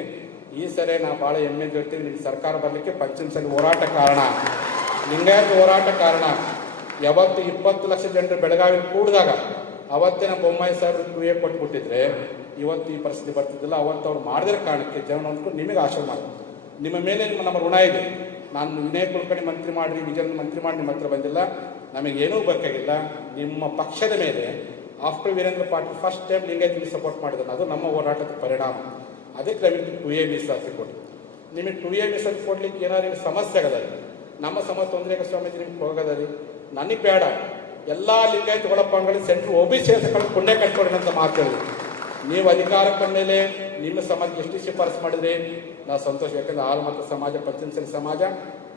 ಈ ಸರಿ ನಾವು ಭಾಳ ಹೆಮ್ಮೆ ಹೇಳ್ತೀವಿ, ನಿಮ್ಮ ಸರ್ಕಾರ ಬರಲಿಕ್ಕೆ ಪಂಚಮಸಾಲಿ ಹೋರಾಟ ಕಾರಣ, ಲಿಂಗಾಯತ ಹೋರಾಟ ಕಾರಣ. ಯಾವತ್ತು 20 ಲಕ್ಷ ಜನರು ಬೆಳಗಾವಿ ಕೂಡಿದಾಗ ಅವತ್ತೇ ನಮ್ಮ ಬೊಮ್ಮಾಯಿ ಸಾಹೇಬರು 2A ಕೊಟ್ಬಿಟ್ಟಿದ್ರೆ ಇವತ್ತು ಈ ಪರಿಸ್ಥಿತಿ ಬರ್ತಿದ್ದಿಲ್ಲ. ಅವತ್ತು ಅವ್ರು ಮಾಡಿದ್ರ ಕಾರಣಕ್ಕೆ ಜನ ಅಂದ್ಕೊಂಡು ನಿಮಗೆ ಆಶೆ ಮಾಡಿ, ನಿಮ್ಮ ಮೇಲೆ ನಮ್ಮ ಋಣ ಇದೆ. ನಾನು ವಿನಯ್ ಕುಲಕರ್ಣಿ ಮಂತ್ರಿ ಮಾಡಿರಿ, ವಿಜಯನ್ ಮಂತ್ರಿ ಮಾಡಿ ನಿಮ್ಮ ಹತ್ರ ಬಂದಿಲ್ಲ, ನಮಗೇನೂ ಬೇಕಾಗಿಲ್ಲ. ನಿಮ್ಮ ಪಕ್ಷದ ಮೇಲೆ after Veerendra Patil first time Lingayat support ಮಾಡಿದ್ರು, ಅದು ನಮ್ಮ ಹೋರಾಟದ ಪರಿಣಾಮ. ಅದಕ್ಕೆ ನಮಗೆ 2A ಮೀಸಲಾತಿ ಕೊಟ್ಟು, ನಿಮಗೆ 2A ಮೀಸಲಾತಿ ಕೊಡ್ಲಿಕ್ಕೆ ಏನಾದ್ರು ಸಮಸ್ಯೆ ಆಗದ, ನಮ್ಮ ಸಮಸ್ಯೆ ತೊಂದರೆ ಸ್ವಾಮೀಜಿ ನಿಮ್ಗೆ ಹೋಗೋದರಿ, ನನಗೆ ಬೇಡ. ಎಲ್ಲ ಲಿಂಗಾಯತ ಒಳಪಂಗಡ ಸೆಂಟ್ರ್ OBC ಪುಣ್ಯ ಕಟ್ಕೊಡಿ ಅಂತ ಮಾತು ಹೇಳಿದ್ರು. ನೀವು ಅಧಿಕಾರಕ್ಕೆ ಮೇಲೆ ನಿಮ್ಮ ಸಮಾಜಕ್ಕೆ ಎಷ್ಟು ಶಿಫಾರಸು ಮಾಡಿದ್ರಿ, ನಾವು ಸಂತೋಷ. ಯಾಕಂದ್ರೆ ಆಲ್ಮತ ಸಮಾಜ, ಪಂಚಮಸಾಲಿ ಸಮಾಜ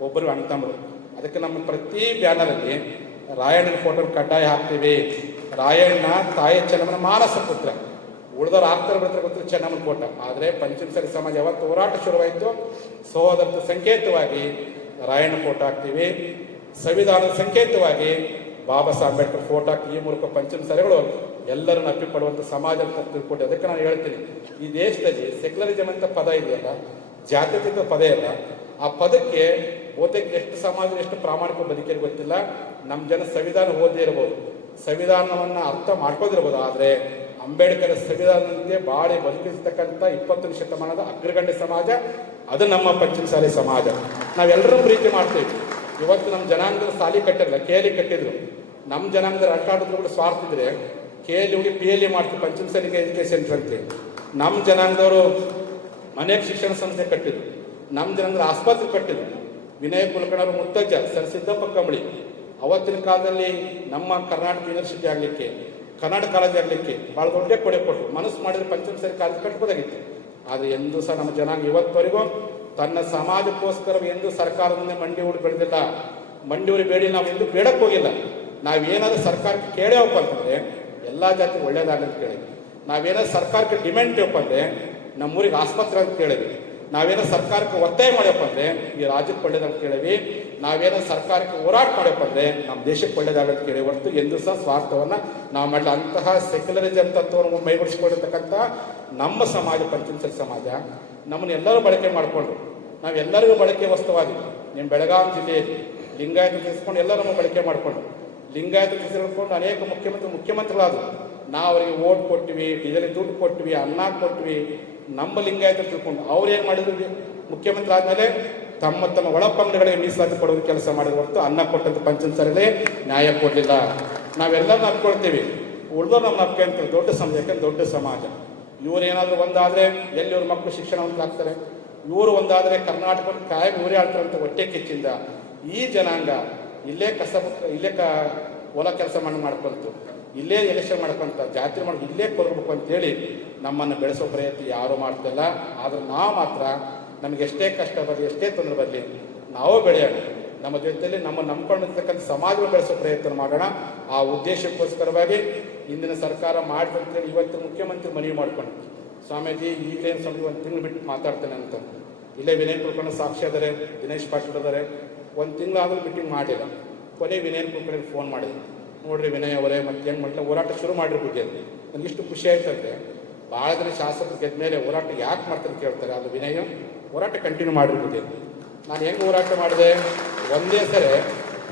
ಒಬ್ಬರು ಅಣ್ತಂಬರು. ಅದಕ್ಕೆ ನಮ್ಮ ಪ್ರತಿ ಬ್ಯಾನರಲ್ಲಿ ರಾಯಣ್ಣನ ಫೋಟೋ ಕಡ್ಡಾಯ ಹಾಕ್ತೀವಿ. ರಾಯಣ್ಣ ತಾಯಿ ಚೆನ್ನಮ್ಮನ ಮಾನಸ ಪುತ್ರ, ಉಳಿದವ್ರು ಆಗ್ತಾರೆ ಬಿಡ್ತಾರೆ ಗೊತ್ತಿಲ್ಲ ಚೆನ್ನಮ್ಮನ ಫೋಟೋ. ಆದರೆ ಪಂಚಮಸಾಲಿ ಸಮಾಜ ಯಾವತ್ತು ಹೋರಾಟ ಶುರುವಾಯಿತು, ಸಹೋದರತ್ವ ಸಂಕೇತವಾಗಿ ರಾಯಣ್ಣ ಫೋಟೋ ಹಾಕ್ತೀವಿ. ಸಂವಿಧಾನದ ಸಂಕೇತವಾಗಿ ಬಾಬಾ ಸಾಹೇಬ್ ಅಂಬೇಡ್ಕರ್ ಫೋಟೋ ಹಾಕಿ ಈ ಮೂಲಕ ಪಂಚಮಸಾಲಿಗಳು ಎಲ್ಲರನ್ನು ಅಪ್ಪಿಕೊಳ್ಳುವಂಥ ಸಮಾಜ ಅಂತ ತಿಳ್ಕೊಂಡು. ಅದಕ್ಕೆ ನಾನು ಹೇಳ್ತೀನಿ, ಈ ದೇಶದಲ್ಲಿ ಸೆಕ್ಯುಲರಿಸಮ್ ಅಂತ ಪದ ಇದೆಯಲ್ಲ, ಜಾತ್ಯತೀತ ಪದ ಇಲ್ಲ. ಆ ಪದಕ್ಕೆ ಬಹುತೇಕ ಎಷ್ಟು ಸಮಾಜ ಎಷ್ಟು ಪ್ರಾಮಾಣಿಕ ಬದುಕಿಗೆ ಗೊತ್ತಿಲ್ಲ. ನಮ್ಮ ಜನ ಸಂವಿಧಾನ ಓದಿ ಇರ್ಬೋದು, ಸಂವಿಧಾನವನ್ನು ಅರ್ಥ ಮಾಡ್ಕೋದಿರ್ಬೋದು, ಆದರೆ ಅಂಬೇಡ್ಕರ್ ಸಂವಿಧಾನದಂತೆ ಬಾಳಿ ಬದುಕಿಸ್ತಕ್ಕಂಥ 20ನೇ ಶತಮಾನದ ಅಗ್ರಗಣ್ಯ ಸಮಾಜ ಅದು ನಮ್ಮ ಪಂಚಮಸಾಲಿ ಸಮಾಜ. ನಾವೆಲ್ಲರೂ ಪ್ರೀತಿ ಮಾಡ್ತೀವಿ. ಇವತ್ತು ನಮ್ಮ ಜನಾಂಗದ ಸಾಲಿ ಕಟ್ಟಿರಲ್ಲ, ಕೇಲಿ ಕಟ್ಟಿದ್ರು. ನಮ್ಮ ಜನಾಂಗದ ರಾಜಕಾರಣದ್ರು ಕೂಡ ಸ್ವಾರ್ಥ ಇದ್ರೆ KL ಹೋಗಿ PLA ಮಾಡ್ತೀವಿ, ಪಂಚಮಸಾಲಿ ಎಜುಕೇಶನ್ ಸೆಂಟರ್ ಅಂತೇಳಿ. ನಮ್ಮ ಜನಾಂಗದವರು ಅನೇಕ ಶಿಕ್ಷಣ ಸಂಸ್ಥೆ ಕಟ್ಟಿದ್ರು, ನಮ್ಮ ಜನಾಂಗದ ಆಸ್ಪತ್ರೆ ಕಟ್ಟಿದ್ರು. ವಿನಯ್ ಕುಲಕರ್ಣಿ ಮುತ್ತಜ್ಜ ಸರ್ ಸಿದ್ದಪ್ಪ ಕಂಬಳಿ ಅವತ್ತಿನ ಕಾಲದಲ್ಲಿ ನಮ್ಮ ಕರ್ನಾಟಕ ಯೂನಿವರ್ಸಿಟಿ ಆಗಲಿಕ್ಕೆ, ಕರ್ನಾಟಕ ಕಾಲೇಜ್ ಆಗಲಿಕ್ಕೆ ಭಾಳ ದೊಡ್ಡ ಕೊಡೆ ಕೊಟ್ಟರು. ಮನಸ್ಸು ಮಾಡಿದ್ರೆ ಪಂಚಮಸಾಲಿ ಕಾಲೇಜ್ ಕಟ್ಬೋದಾಗಿತ್ತು. ಆದರೆ ಎಂದೂ ಸಹ ನಮ್ಮ ಜನಾಂಗ ಇವತ್ತವರೆಗೂ ತನ್ನ ಸಮಾಜಕ್ಕೋಸ್ಕರ ಎಂದು ಸರ್ಕಾರದ ಮುಂದೆ ಮಂಡಿ ಊರು ಬೆಳೆದಿಲ್ಲ, ಮಂಡಿ ಊರಿ ಬೇಡಿ ನಾವು ಎಂದು ಬೇಡಕ್ಕೆ ಹೋಗಿಲ್ಲ. ನಾವೇನಾದ್ರೂ ಸರ್ಕಾರಕ್ಕೆ ಕೇಳೇವಪ್ಪ ಅಂತಂದರೆ ಎಲ್ಲ ಜಾತಿ ಒಳ್ಳೇದಾಗಲಿ ಅಂತ ಕೇಳಿದ್ವಿ. ನಾವೇನಾದ್ರು ಸರ್ಕಾರಕ್ಕೆ ಡಿಮ್ಯಾಂಡ್ ಇವಪ್ಪ ಅಂದರೆ ನಮ್ಮೂರಿಗೆ ಆಸ್ಪತ್ರೆ ಅಂತ ಕೇಳಿದ್ವಿ. ನಾವೇನೋ ಸರ್ಕಾರಕ್ಕೆ ಒತ್ತಾಯ ಮಾಡ್ಯಪ್ಪ ಅಂದರೆ ಈ ರಾಜ್ಯಕ್ಕೆ ಒಳ್ಳೇದಂತ ಕೇಳಿವಿ. ನಾವೇನೋ ಸರ್ಕಾರಕ್ಕೆ ಹೋರಾಟ ಮಾಡ್ಯಪ್ಪ ಅಂದರೆ ನಮ್ಮ ದೇಶಕ್ಕೆ ಒಳ್ಳೇದಾಗಂತ ಕೇಳಿ. ಹೊರತು ಎಂದೂ ಸಹ ಸ್ವಾರ್ಥವನ್ನು ನಾವು ಮಾಡಲಿ. ಅಂತಹ ಸೆಕ್ಯುಲರಿಸಮ್ ತತ್ವವನ್ನು ಮೈಗೂಡಿಸಿಕೊಂಡಿರ್ತಕ್ಕಂಥ ನಮ್ಮ ಸಮಾಜ, ಪಂಚಮಸಾಲಿ ಸಮಾಜ, ನಮ್ಮನ್ನು ಎಲ್ಲರೂ ಬಳಕೆ ಮಾಡಿಕೊಂಡ್ರು. ನಾವೆಲ್ಲರಿಗೂ ಬಳಕೆ ವಸ್ತುವಾದಿ. ನಿಮ್ಮ ಬೆಳಗಾವಿ ಜಿಲ್ಲೆಯಲ್ಲಿ ಲಿಂಗಾಯತ ತಿಳಿಸ್ಕೊಂಡು ಎಲ್ಲರೂ ನಮ್ಮ ಬಳಕೆ ಮಾಡಿಕೊಂಡ್ರು. ಲಿಂಗಾಯತ ತಿಳಿಸ್ಕೊಂಡು ಅನೇಕ ಮುಖ್ಯಮಂತ್ರಿಗಳಾದರು. ನಾವು ಅವರಿಗೆ ಓಟ್ ಕೊಟ್ಟಿವಿ, ಡೀಸೆಲ್ ದುಡ್ಡು ಕೊಟ್ಟಿವಿ, ಅನ್ನ ಕೊಟ್ಟಿವಿ. ನಮ್ಮ ಲಿಂಗಾಯತ ತಿಳ್ಕೊಂಡು ಅವ್ರು ಏನು ಮಾಡಿದ್ರು, ಮುಖ್ಯಮಂತ್ರಿ ಆದಮೇಲೆ ತಮ್ಮ ಒಳಪಂಗಡಗಳಿಗೆ ಮೀಸಲಾತಿ ಕೊಡೋದು ಕೆಲಸ ಮಾಡಿದ ಹೊರತು ಅನ್ನ ಕೊಟ್ಟಂತ ಪಂಚಮಸಾಲಿಗೆ ನ್ಯಾಯ ಕೊಡಲಿಲ್ಲ. ನಾವೆಲ್ಲರೂ ನಂಬ್ಕೊಳ್ತೀವಿ, ಉಳಿದೋ ನಮ್ಮ ನಂಬ್ಕೊಂತೀವಿ. ದೊಡ್ಡ ಸಮಾಜ, ಯಾಕಂದ್ರೆ ದೊಡ್ಡ ಸಮಾಜ. ಇವ್ರು ಏನಾದರೂ ಒಂದಾದರೆ ಎಲ್ಲಿ ಇವ್ರ ಮಕ್ಕಳು ಶಿಕ್ಷಣವಂತ ಆಗ್ತಾರೆ, ಇವರು ಒಂದಾದರೆ ಕರ್ನಾಟಕವನ್ನು ಕಾಯಂ ಇವರೇ ಆಡ್ತಾರೆ ಅಂತ ಹೊಟ್ಟೆ ಕಿಚ್ಚಿಂದ ಈ ಜನಾಂಗ ಇಲ್ಲೇ ಇಲ್ಲೇ ಹೊಲ ಕೆಲಸ ಮಾಡ್ಕೊಂತು, ಇಲ್ಲೇ ಎಲೆಕ್ಷನ್ ಮಾಡ್ಕೊಂತ, ಜಾತ್ರೆ ಮಾಡಿ ಇಲ್ಲೇ ಕೊಡಬೇಕು ಅಂತೇಳಿ ನಮ್ಮನ್ನು ಬೆಳೆಸೋ ಪ್ರಯತ್ನ ಯಾರೂ ಮಾಡ್ತಿಲ್ಲ. ಆದರೆ ನಾವು ಮಾತ್ರ ನಮಗೆ ಎಷ್ಟೇ ಕಷ್ಟ ಬರಲಿ, ಎಷ್ಟೇ ತೊಂದರೆ ಬರಲಿ, ನಾವು ಬೆಳೆಯೋಣ. ನಮ್ಮ ಜೊತೆಯಲ್ಲಿ ನಮ್ಮ ನಂಬ್ಕೊಂಡಿರ್ತಕ್ಕಂಥ ಸಮಾಜವನ್ನು ಬೆಳೆಸೋ ಪ್ರಯತ್ನ ಮಾಡೋಣ. ಆ ಉದ್ದೇಶಕ್ಕೋಸ್ಕರವಾಗಿ ಇಂದಿನ ಸರ್ಕಾರ ಮಾಡ್ತಂತೇಳಿ ಇವತ್ತು ಮುಖ್ಯಮಂತ್ರಿ ಮನವಿ ಮಾಡ್ಕೊಂಡು, ಸ್ವಾಮೀಜಿ ಈಗಲೇನು ಸ್ವಾಮಿ ಒಂದು ತಿಂಗಳು ಬಿಟ್ಟು ಮಾತಾಡ್ತೇನೆ ಅಂತ. ಇಲ್ಲೇ ವಿನಯ್ ಕುಲಕರ್ಣಿ ಸಾಕ್ಷಿ ಅದಾರೆ, ದಿನೇಶ್ ಪಾಟೀಲ್ ಅದಾರೆ. ಒಂದು ತಿಂಗಳಾದರೂ ಮೀಟಿಂಗ್ ಮಾಡಿಲ್ಲ. ಕೊನೆ ವಿನಯ್ ಕುಲಕರ್ಣಿಗೆ ಫೋನ್ ಮಾಡಿದೆ, ನೋಡ್ರಿ ವಿನಯ್ ಅವರೇ ಮತ್ತೆ ಏನು ಮಾಡಲಿಲ್ಲ, ಹೋರಾಟ ಶುರು ಮಾಡಿರ್ಬಿಟ್ಟು. ನನಗೆ ಇಷ್ಟು ಖುಷಿ ಆಯ್ತಂದ್ರೆ, ಭಾಳ ಜನ ಶಾಸಕರು ಗೆದ್ದ ಮೇಲೆ ಹೋರಾಟ ಯಾಕೆ ಮಾಡ್ತಾರೆ ಕೇಳ್ತಾರೆ. ಅದು ವಿನಯ್ ಹೋರಾಟ ಕಂಟಿನ್ಯೂ ಮಾಡಿರ್ಬಿಟ್ಟು. ನಾನು ಹೆಂಗೆ ಹೋರಾಟ ಮಾಡಿದೆ, ಒಂದೇ ಸರಿ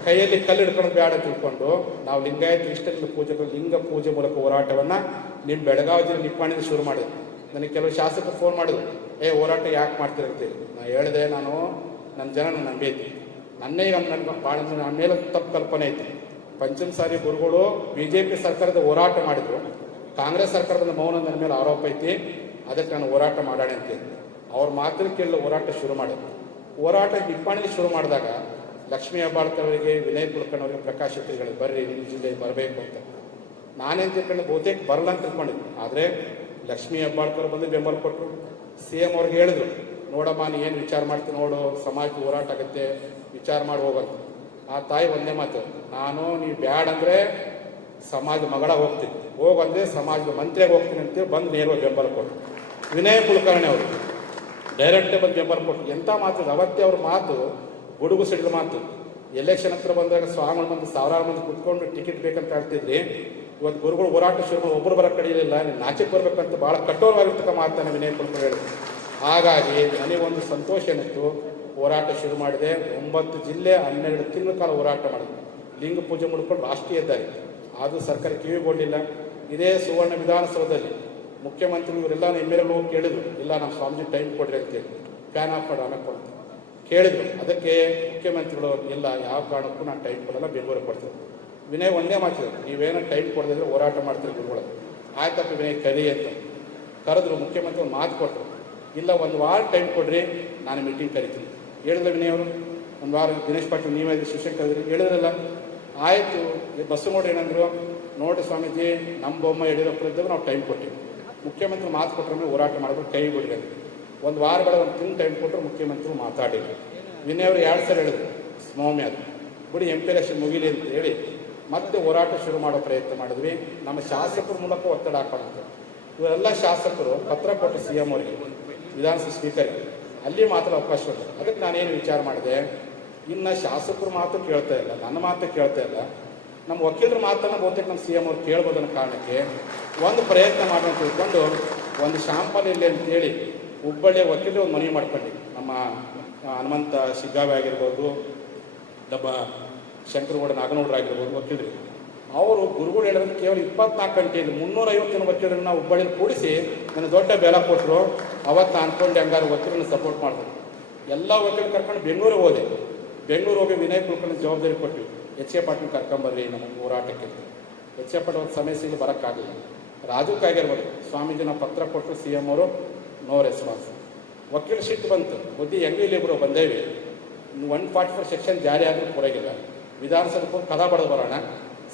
ಕೈಯಲ್ಲಿ ಕಲ್ಲು ಹಿಡ್ಕೊಂಡು ಬೇಡ ತಿಳ್ಕೊಂಡು ನಾವು ಲಿಂಗಾಯತ ಇಷ್ಟೆಲ್ಲ ಪೂಜೆಗಳು ಲಿಂಗ ಪೂಜೆ ಮೂಲಕ ಹೋರಾಟವನ್ನು ನಿಮ್ಮ ಬೆಳಗಾವಿ ಜಿಲ್ಲೆ ನಿಪ್ಪಾಣಿಂದ ಶುರು ಮಾಡಿದೆ. ನನಗೆ ಕೆಲವು ಶಾಸಕರು ಫೋನ್ ಮಾಡಿದ್ರು, ಹೋರಾಟ ಯಾಕೆ ಮಾಡ್ತೀರಂತೇಳಿ. ನಾನು ಹೇಳಿದೆ, ನಾನು ನನ್ನ ಜನ ನಂಬಿದ್ದೆ. ನನ್ನೇ ನನ್ನ ಭಾಳ ನನ್ನ ಮೇಲೆ ತಪ್ಪು ಕಲ್ಪನೆ ಐತಿ. ಪಂಚಮಸಾಲಿ ಗುರುಗಳು BJP ಸರ್ಕಾರದ ಹೋರಾಟ ಮಾಡಿದ್ರು, ಕಾಂಗ್ರೆಸ್ ಸರ್ಕಾರದ ಮೌನ ನನ್ನ ಮೇಲೆ ಆರೋಪ ಐತಿ, ಅದಕ್ಕೆ ನಾನು ಹೋರಾಟ ಮಾಡೋಣ ಅಂತೇಳಿ ಅವ್ರ ಮಾತನ್ನು ಕೇಳಿ ಹೋರಾಟ ಶುರು ಮಾಡಿದ್ರು. ಹೋರಾಟ ನಿಪ್ಪಾಣಿಲಿ ಶುರು ಮಾಡಿದಾಗ ಲಕ್ಷ್ಮೀ ಹೆಬ್ಬಾಳ್ಕರ್ ಅವರಿಗೆ, ವಿನಯ್ ಕುಲಕರ್ಣಿ ಅವರಿಗೆ, ಪ್ರಕಾಶ್ ಶೆಟ್ಟಿಗಳಿಗೆ ಬರ್ರಿ ನಿಮ್ಮ ಜಿಲ್ಲೆಗೆ ಬರಬೇಕು ಅಂತ ನಾನೇನು ತಿಳ್ಕೊಂಡು ಬಹುತೇಕ ಬರಲ್ಲ ಅಂತ ತಿಳ್ಕೊಂಡಿದ್ದೆ. ಆದರೆ ಲಕ್ಷ್ಮೀ ಹೆಬ್ಬಾಳ್ಕರ್ ಬಂದು ಬೆಂಬಲ ಕೊಟ್ಟರು. CM ಅವ್ರಿಗೆ ಹೇಳಿದ್ರು, ನೋಡಮ್ಮ ನೀ ಏನು ವಿಚಾರ ಮಾಡ್ತೀನಿ ನೋಡು, ಸಮಾಜಕ್ಕೆ ಹೋರಾಟ ಆಗುತ್ತೆ, ವಿಚಾರ ಮಾಡಿ ಹೋಗಂತ. ಆ ತಾಯಿ ಒಂದೇ ಮಾತು, ನಾನು ನೀವು ಬ್ಯಾಡ್ ಅಂದರೆ ಸಮಾಜದ ಮಗಳ ಹೋಗ್ತೀನಿ, ಹೋಗಂದ್ರೆ ಸಮಾಜದ ಮಂತ್ರಿಯಾಗಿ ಹೋಗ್ತೀನಿ ಅಂತೇಳಿ ಬಂದು ನೇರವಾಗಿ ಬೆಂಬಲ ಕೊಟ್ಟರು. ವಿನಯ್ ಕುಲಕರ್ಣಿ ಅವರು ಡೈರೆಕ್ಟೇ ಬಂದು ಬೆಂಬಲ ಕೊಟ್ಟರು. ಎಂಥ ಮಾತು ಅವತ್ತೇ ಅವ್ರ ಮಾತು ಗುಡುಗು ಸಿಡಿದ ಮಾತು. ಎಲೆಕ್ಷನ್ ಹತ್ರ ಬಂದಾಗ ಸ್ವಾಮಿಗಳು ಬಂದು ಸಾವಿರಾರು ಮಂದಿ ಕುತ್ಕೊಂಡು ಟಿಕೆಟ್ ಬೇಕಂತ ಹೇಳ್ತಿದ್ರಿ. ಇವತ್ತು ಗುರುಗಳು ಹೋರಾಟ ಶುರು ಮಾಡಿ ಒಬ್ಬರು ಬರೋ ಕಡೆಯಿಲ್ಲ, ನೀನು ನಾಚಿಕೆ ಬರ್ಬೇಕಂತ ಭಾಳ ಕಠೋರವಾಗಿರ್ತಕ್ಕ ಮಾತನ್ನು ವಿನಯ್ ಕುಲಕರ್ಣಿ ಹೇಳಿದ್ರು. ಹಾಗಾಗಿ ನನಗೊಂದು ಸಂತೋಷ ಏನಿತ್ತು, ಹೋರಾಟ ಶುರು ಮಾಡಿದೆ. 9 ಜಿಲ್ಲೆ 12 ತಿಂಗಳ ಕಾಲ ಹೋರಾಟ ಮಾಡಿದೆ. ಲಿಂಗ ಪೂಜೆ ಮಾಡ್ಕೊಂಡು ರಾಷ್ಟ್ರೀಯ ಹೆದ್ದಾರಿ ಅದು ಸರ್ಕಾರ ಕಿವಿಗೊಳ್ಳಿಲ್ಲ. ಇದೇ ಸುವರ್ಣ ವಿಧಾನಸೌಧದಲ್ಲಿ ಮುಖ್ಯಮಂತ್ರಿ ಇವರೆಲ್ಲ MLA ಹೋಗಿ ಕೇಳಿದ್ರು, ಇಲ್ಲ ನಮ್ಮ ಸ್ವಾಮೀಜಿ ಟೈಮ್ ಕೊಡ್ರಿ ಅಂತೇಳಿ, ಫ್ಯಾನ್ ಆಫ್ ಮಾಡಿ ಆಮೇಲೆ ಕೊಡ್ತಾರೆ ಕೇಳಿದ್ರು. ಅದಕ್ಕೆ ಮುಖ್ಯಮಂತ್ರಿಗಳು ಇಲ್ಲ, ಯಾವ ಕಾರಣಕ್ಕೂ ನಾನು ಟೈಮ್ ಕೊಡಲ್ಲ, ಬೆಂಗಳೂರಿಗೆ ಕೊಡ್ತೀನಿ. ವಿನಯ್ ಒಂದೇ ಮಾತಿದ್ರು, ನೀವೇನೋ ಟೈಮ್ ಕೊಡದಿದ್ರೆ ಹೋರಾಟ ಮಾಡ್ತೀರಿ ಗುರುಗಳು. ಆಯ್ತಪ್ಪ ವಿನಯ್ ಕರಿ ಅಂತ ಕರೆದ್ರು. ಮುಖ್ಯಮಂತ್ರಿ ಒಂದು ಮಾತು ಕೊಟ್ಟರು, ಇಲ್ಲ 1 ವಾರ ಟೈಮ್ ಕೊಡ್ರಿ, ನಾನು ಮೀಟಿಂಗ್ ಕರಿತೀನಿ. ಹೇಳಿದ್ರೆ ವಿನಯ್ ಅವರು 1 ವಾರ ದಿನೇಶ್ ಪಾಟೀಲ್ ನೀವೇ ಶಿಕ್ಷಕ ಹೇಳಿದ್ರಲ್ಲ, ಆಯಿತು. ಬಸ್ಸು ನೋಡಿ ಏನಂದ್ರು, ನೋಡಿ ಸ್ವಾಮೀಜಿ ನಮ್ಮ ಬೊಮ್ಮ ಯಡಿಯೂರಪ್ಪ ಇದ್ದಾಗ ನಾವು ಟೈಮ್ ಕೊಟ್ಟಿವಿ, ಮುಖ್ಯಮಂತ್ರಿ ಮಾತು ಕೊಟ್ಟರೆ ಹೋರಾಟ ಮಾಡಿದ್ರು, ಕೈ ಬಿಡ್ರಿ ಅಂತ. 1 ವಾರಗಳ 1 ತಿಂಗಳು ಟೈಮ್ ಕೊಟ್ಟರು, ಮುಖ್ಯಮಂತ್ರಿ ಮಾತಾಡಿದ್ರು. ವಿನಯ್ ಅವರು 2 ಸಲ ಹೇಳಿದ್ರು, ಸ್ಮೌಮ್ಯ ಅದು ಬಿಡಿ MP ಎಲೆಕ್ಷನ್ ಮುಗಿಲಿ ಅಂತ ಹೇಳಿ ಮತ್ತೆ ಹೋರಾಟ ಶುರು ಮಾಡೋ ಪ್ರಯತ್ನ ಮಾಡಿದ್ವಿ. ನಮ್ಮ ಶಾಸಕರ ಮೂಲಕ ಒತ್ತಡ ಹಾಕೋಣ. ಇವರೆಲ್ಲ ಶಾಸಕರು ಪತ್ರ ಕೊಟ್ಟು CM ಅವರಿಗೆ, ವಿಧಾನಸಭೆ ಸ್ಪೀಕರ್ಗೆ, ಅಲ್ಲಿ ಮಾತ್ರ ಅವಕಾಶ ಕೊಟ್ಟರು. ಅದಕ್ಕೆ ನಾನೇನು ವಿಚಾರ ಮಾಡಿದೆ, ಇನ್ನು ಶಾಸಕರು ಮಾತು ಕೇಳ್ತಾ ಇಲ್ಲ, ನನ್ನ ಮಾತು ಕೇಳ್ತಾ ಇಲ್ಲ, ನಮ್ಮ ವಕೀಲರ ಮಾತನ್ನು ಬಹುತೇಕ ನಮ್ಮ CM ಅವ್ರು ಕೇಳ್ಬೋದು ಅನ್ನೋ ಕಾರಣಕ್ಕೆ ಒಂದು ಪ್ರಯತ್ನ ಮಾಡೋಣ ತಿಳ್ಕೊಂಡು ಒಂದು ಶಾಂಪಲ್ ಇಲ್ಲಿ ಅಂತೇಳಿ ಹುಬ್ಬಳ್ಳಿಯ ವಕೀಲರು ಒಂದು ಮನವಿ ಮಾಡ್ಕೊಂಡು, ನಮ್ಮ ಹನುಮಂತ ಶಿಗ್ಗಾವಿ ಆಗಿರ್ಬೋದು, ನಮ್ಮ ಶಂಕರಗೌಡ ನಾಗನಗೌಡರು ಆಗಿರ್ಬೋದು ವಕೀಲರು, ಅವರು ಗುರುಗಳು ಹೇಳಿದ್ರೆ ಕೇವಲ 24 ಗಂಟೆಯಲ್ಲಿ 350 ಜನ ವಕೀಲರನ್ನ ಹುಬ್ಬಳ್ಳಿಯಲ್ಲಿ ಕೂಡಿಸಿ ನನಗೆ ದೊಡ್ಡ ಬೆಲೆ ಕೊಟ್ಟರು. ಅವತ್ತು ಅಂದ್ಕೊಂಡು ಹಂಗಾರು ವಕೀಲರನ್ನ ಸಪೋರ್ಟ್ ಮಾಡಿದ್ರು. ಎಲ್ಲ ವಕೀಲರು ಕರ್ಕೊಂಡು ಬೆಂಗಳೂರಿಗೆ ಹೋದೆ. ಬೆಂಗಳೂರು ಹೋಗಿ ವಿನಯ್ ಕುಲಕರ್ಣಿ ಜವಾಬ್ದಾರಿ ಕೊಟ್ಟು ಎಚ್ ಎ ಪಾಟೀಲ್ ಕರ್ಕೊಂಬರ್ರಿ ನಮ್ಮ ಹೋರಾಟಕ್ಕೆ. ಎಚ್ ಎ ಪಾಟೀಲ್ ಒಂದು ಸಮಸ್ಯೆಗೆ ಬರೋಕ್ಕಾಗಲಿಲ್ಲ. ರಾಜು ಕಾಗಿರ್ಬೋದು ಸ್ವಾಮೀಜಿನ ಪತ್ರ ಕೊಟ್ಟರು, ಸಿ ಎಮ್ ಅವರು ನೋ ರೆಸ್ಪಾನ್ಸ್. ವಕೀಲ ಸಿಟ್ಟು ಬಂತು, ಬುದ್ಧಿ ಹೆಂಗೂ ಇಲ್ಲಿಬ್ರು ಬಂದೇವಿ, 144 ಸೆಕ್ಷನ್ ಜಾರಿ ಆದರೂ ಪೂರಾಗಿಲ್ಲ, ವಿಧಾನಸಭೆ ಕದ ಬಡದು ಬರೋಣ,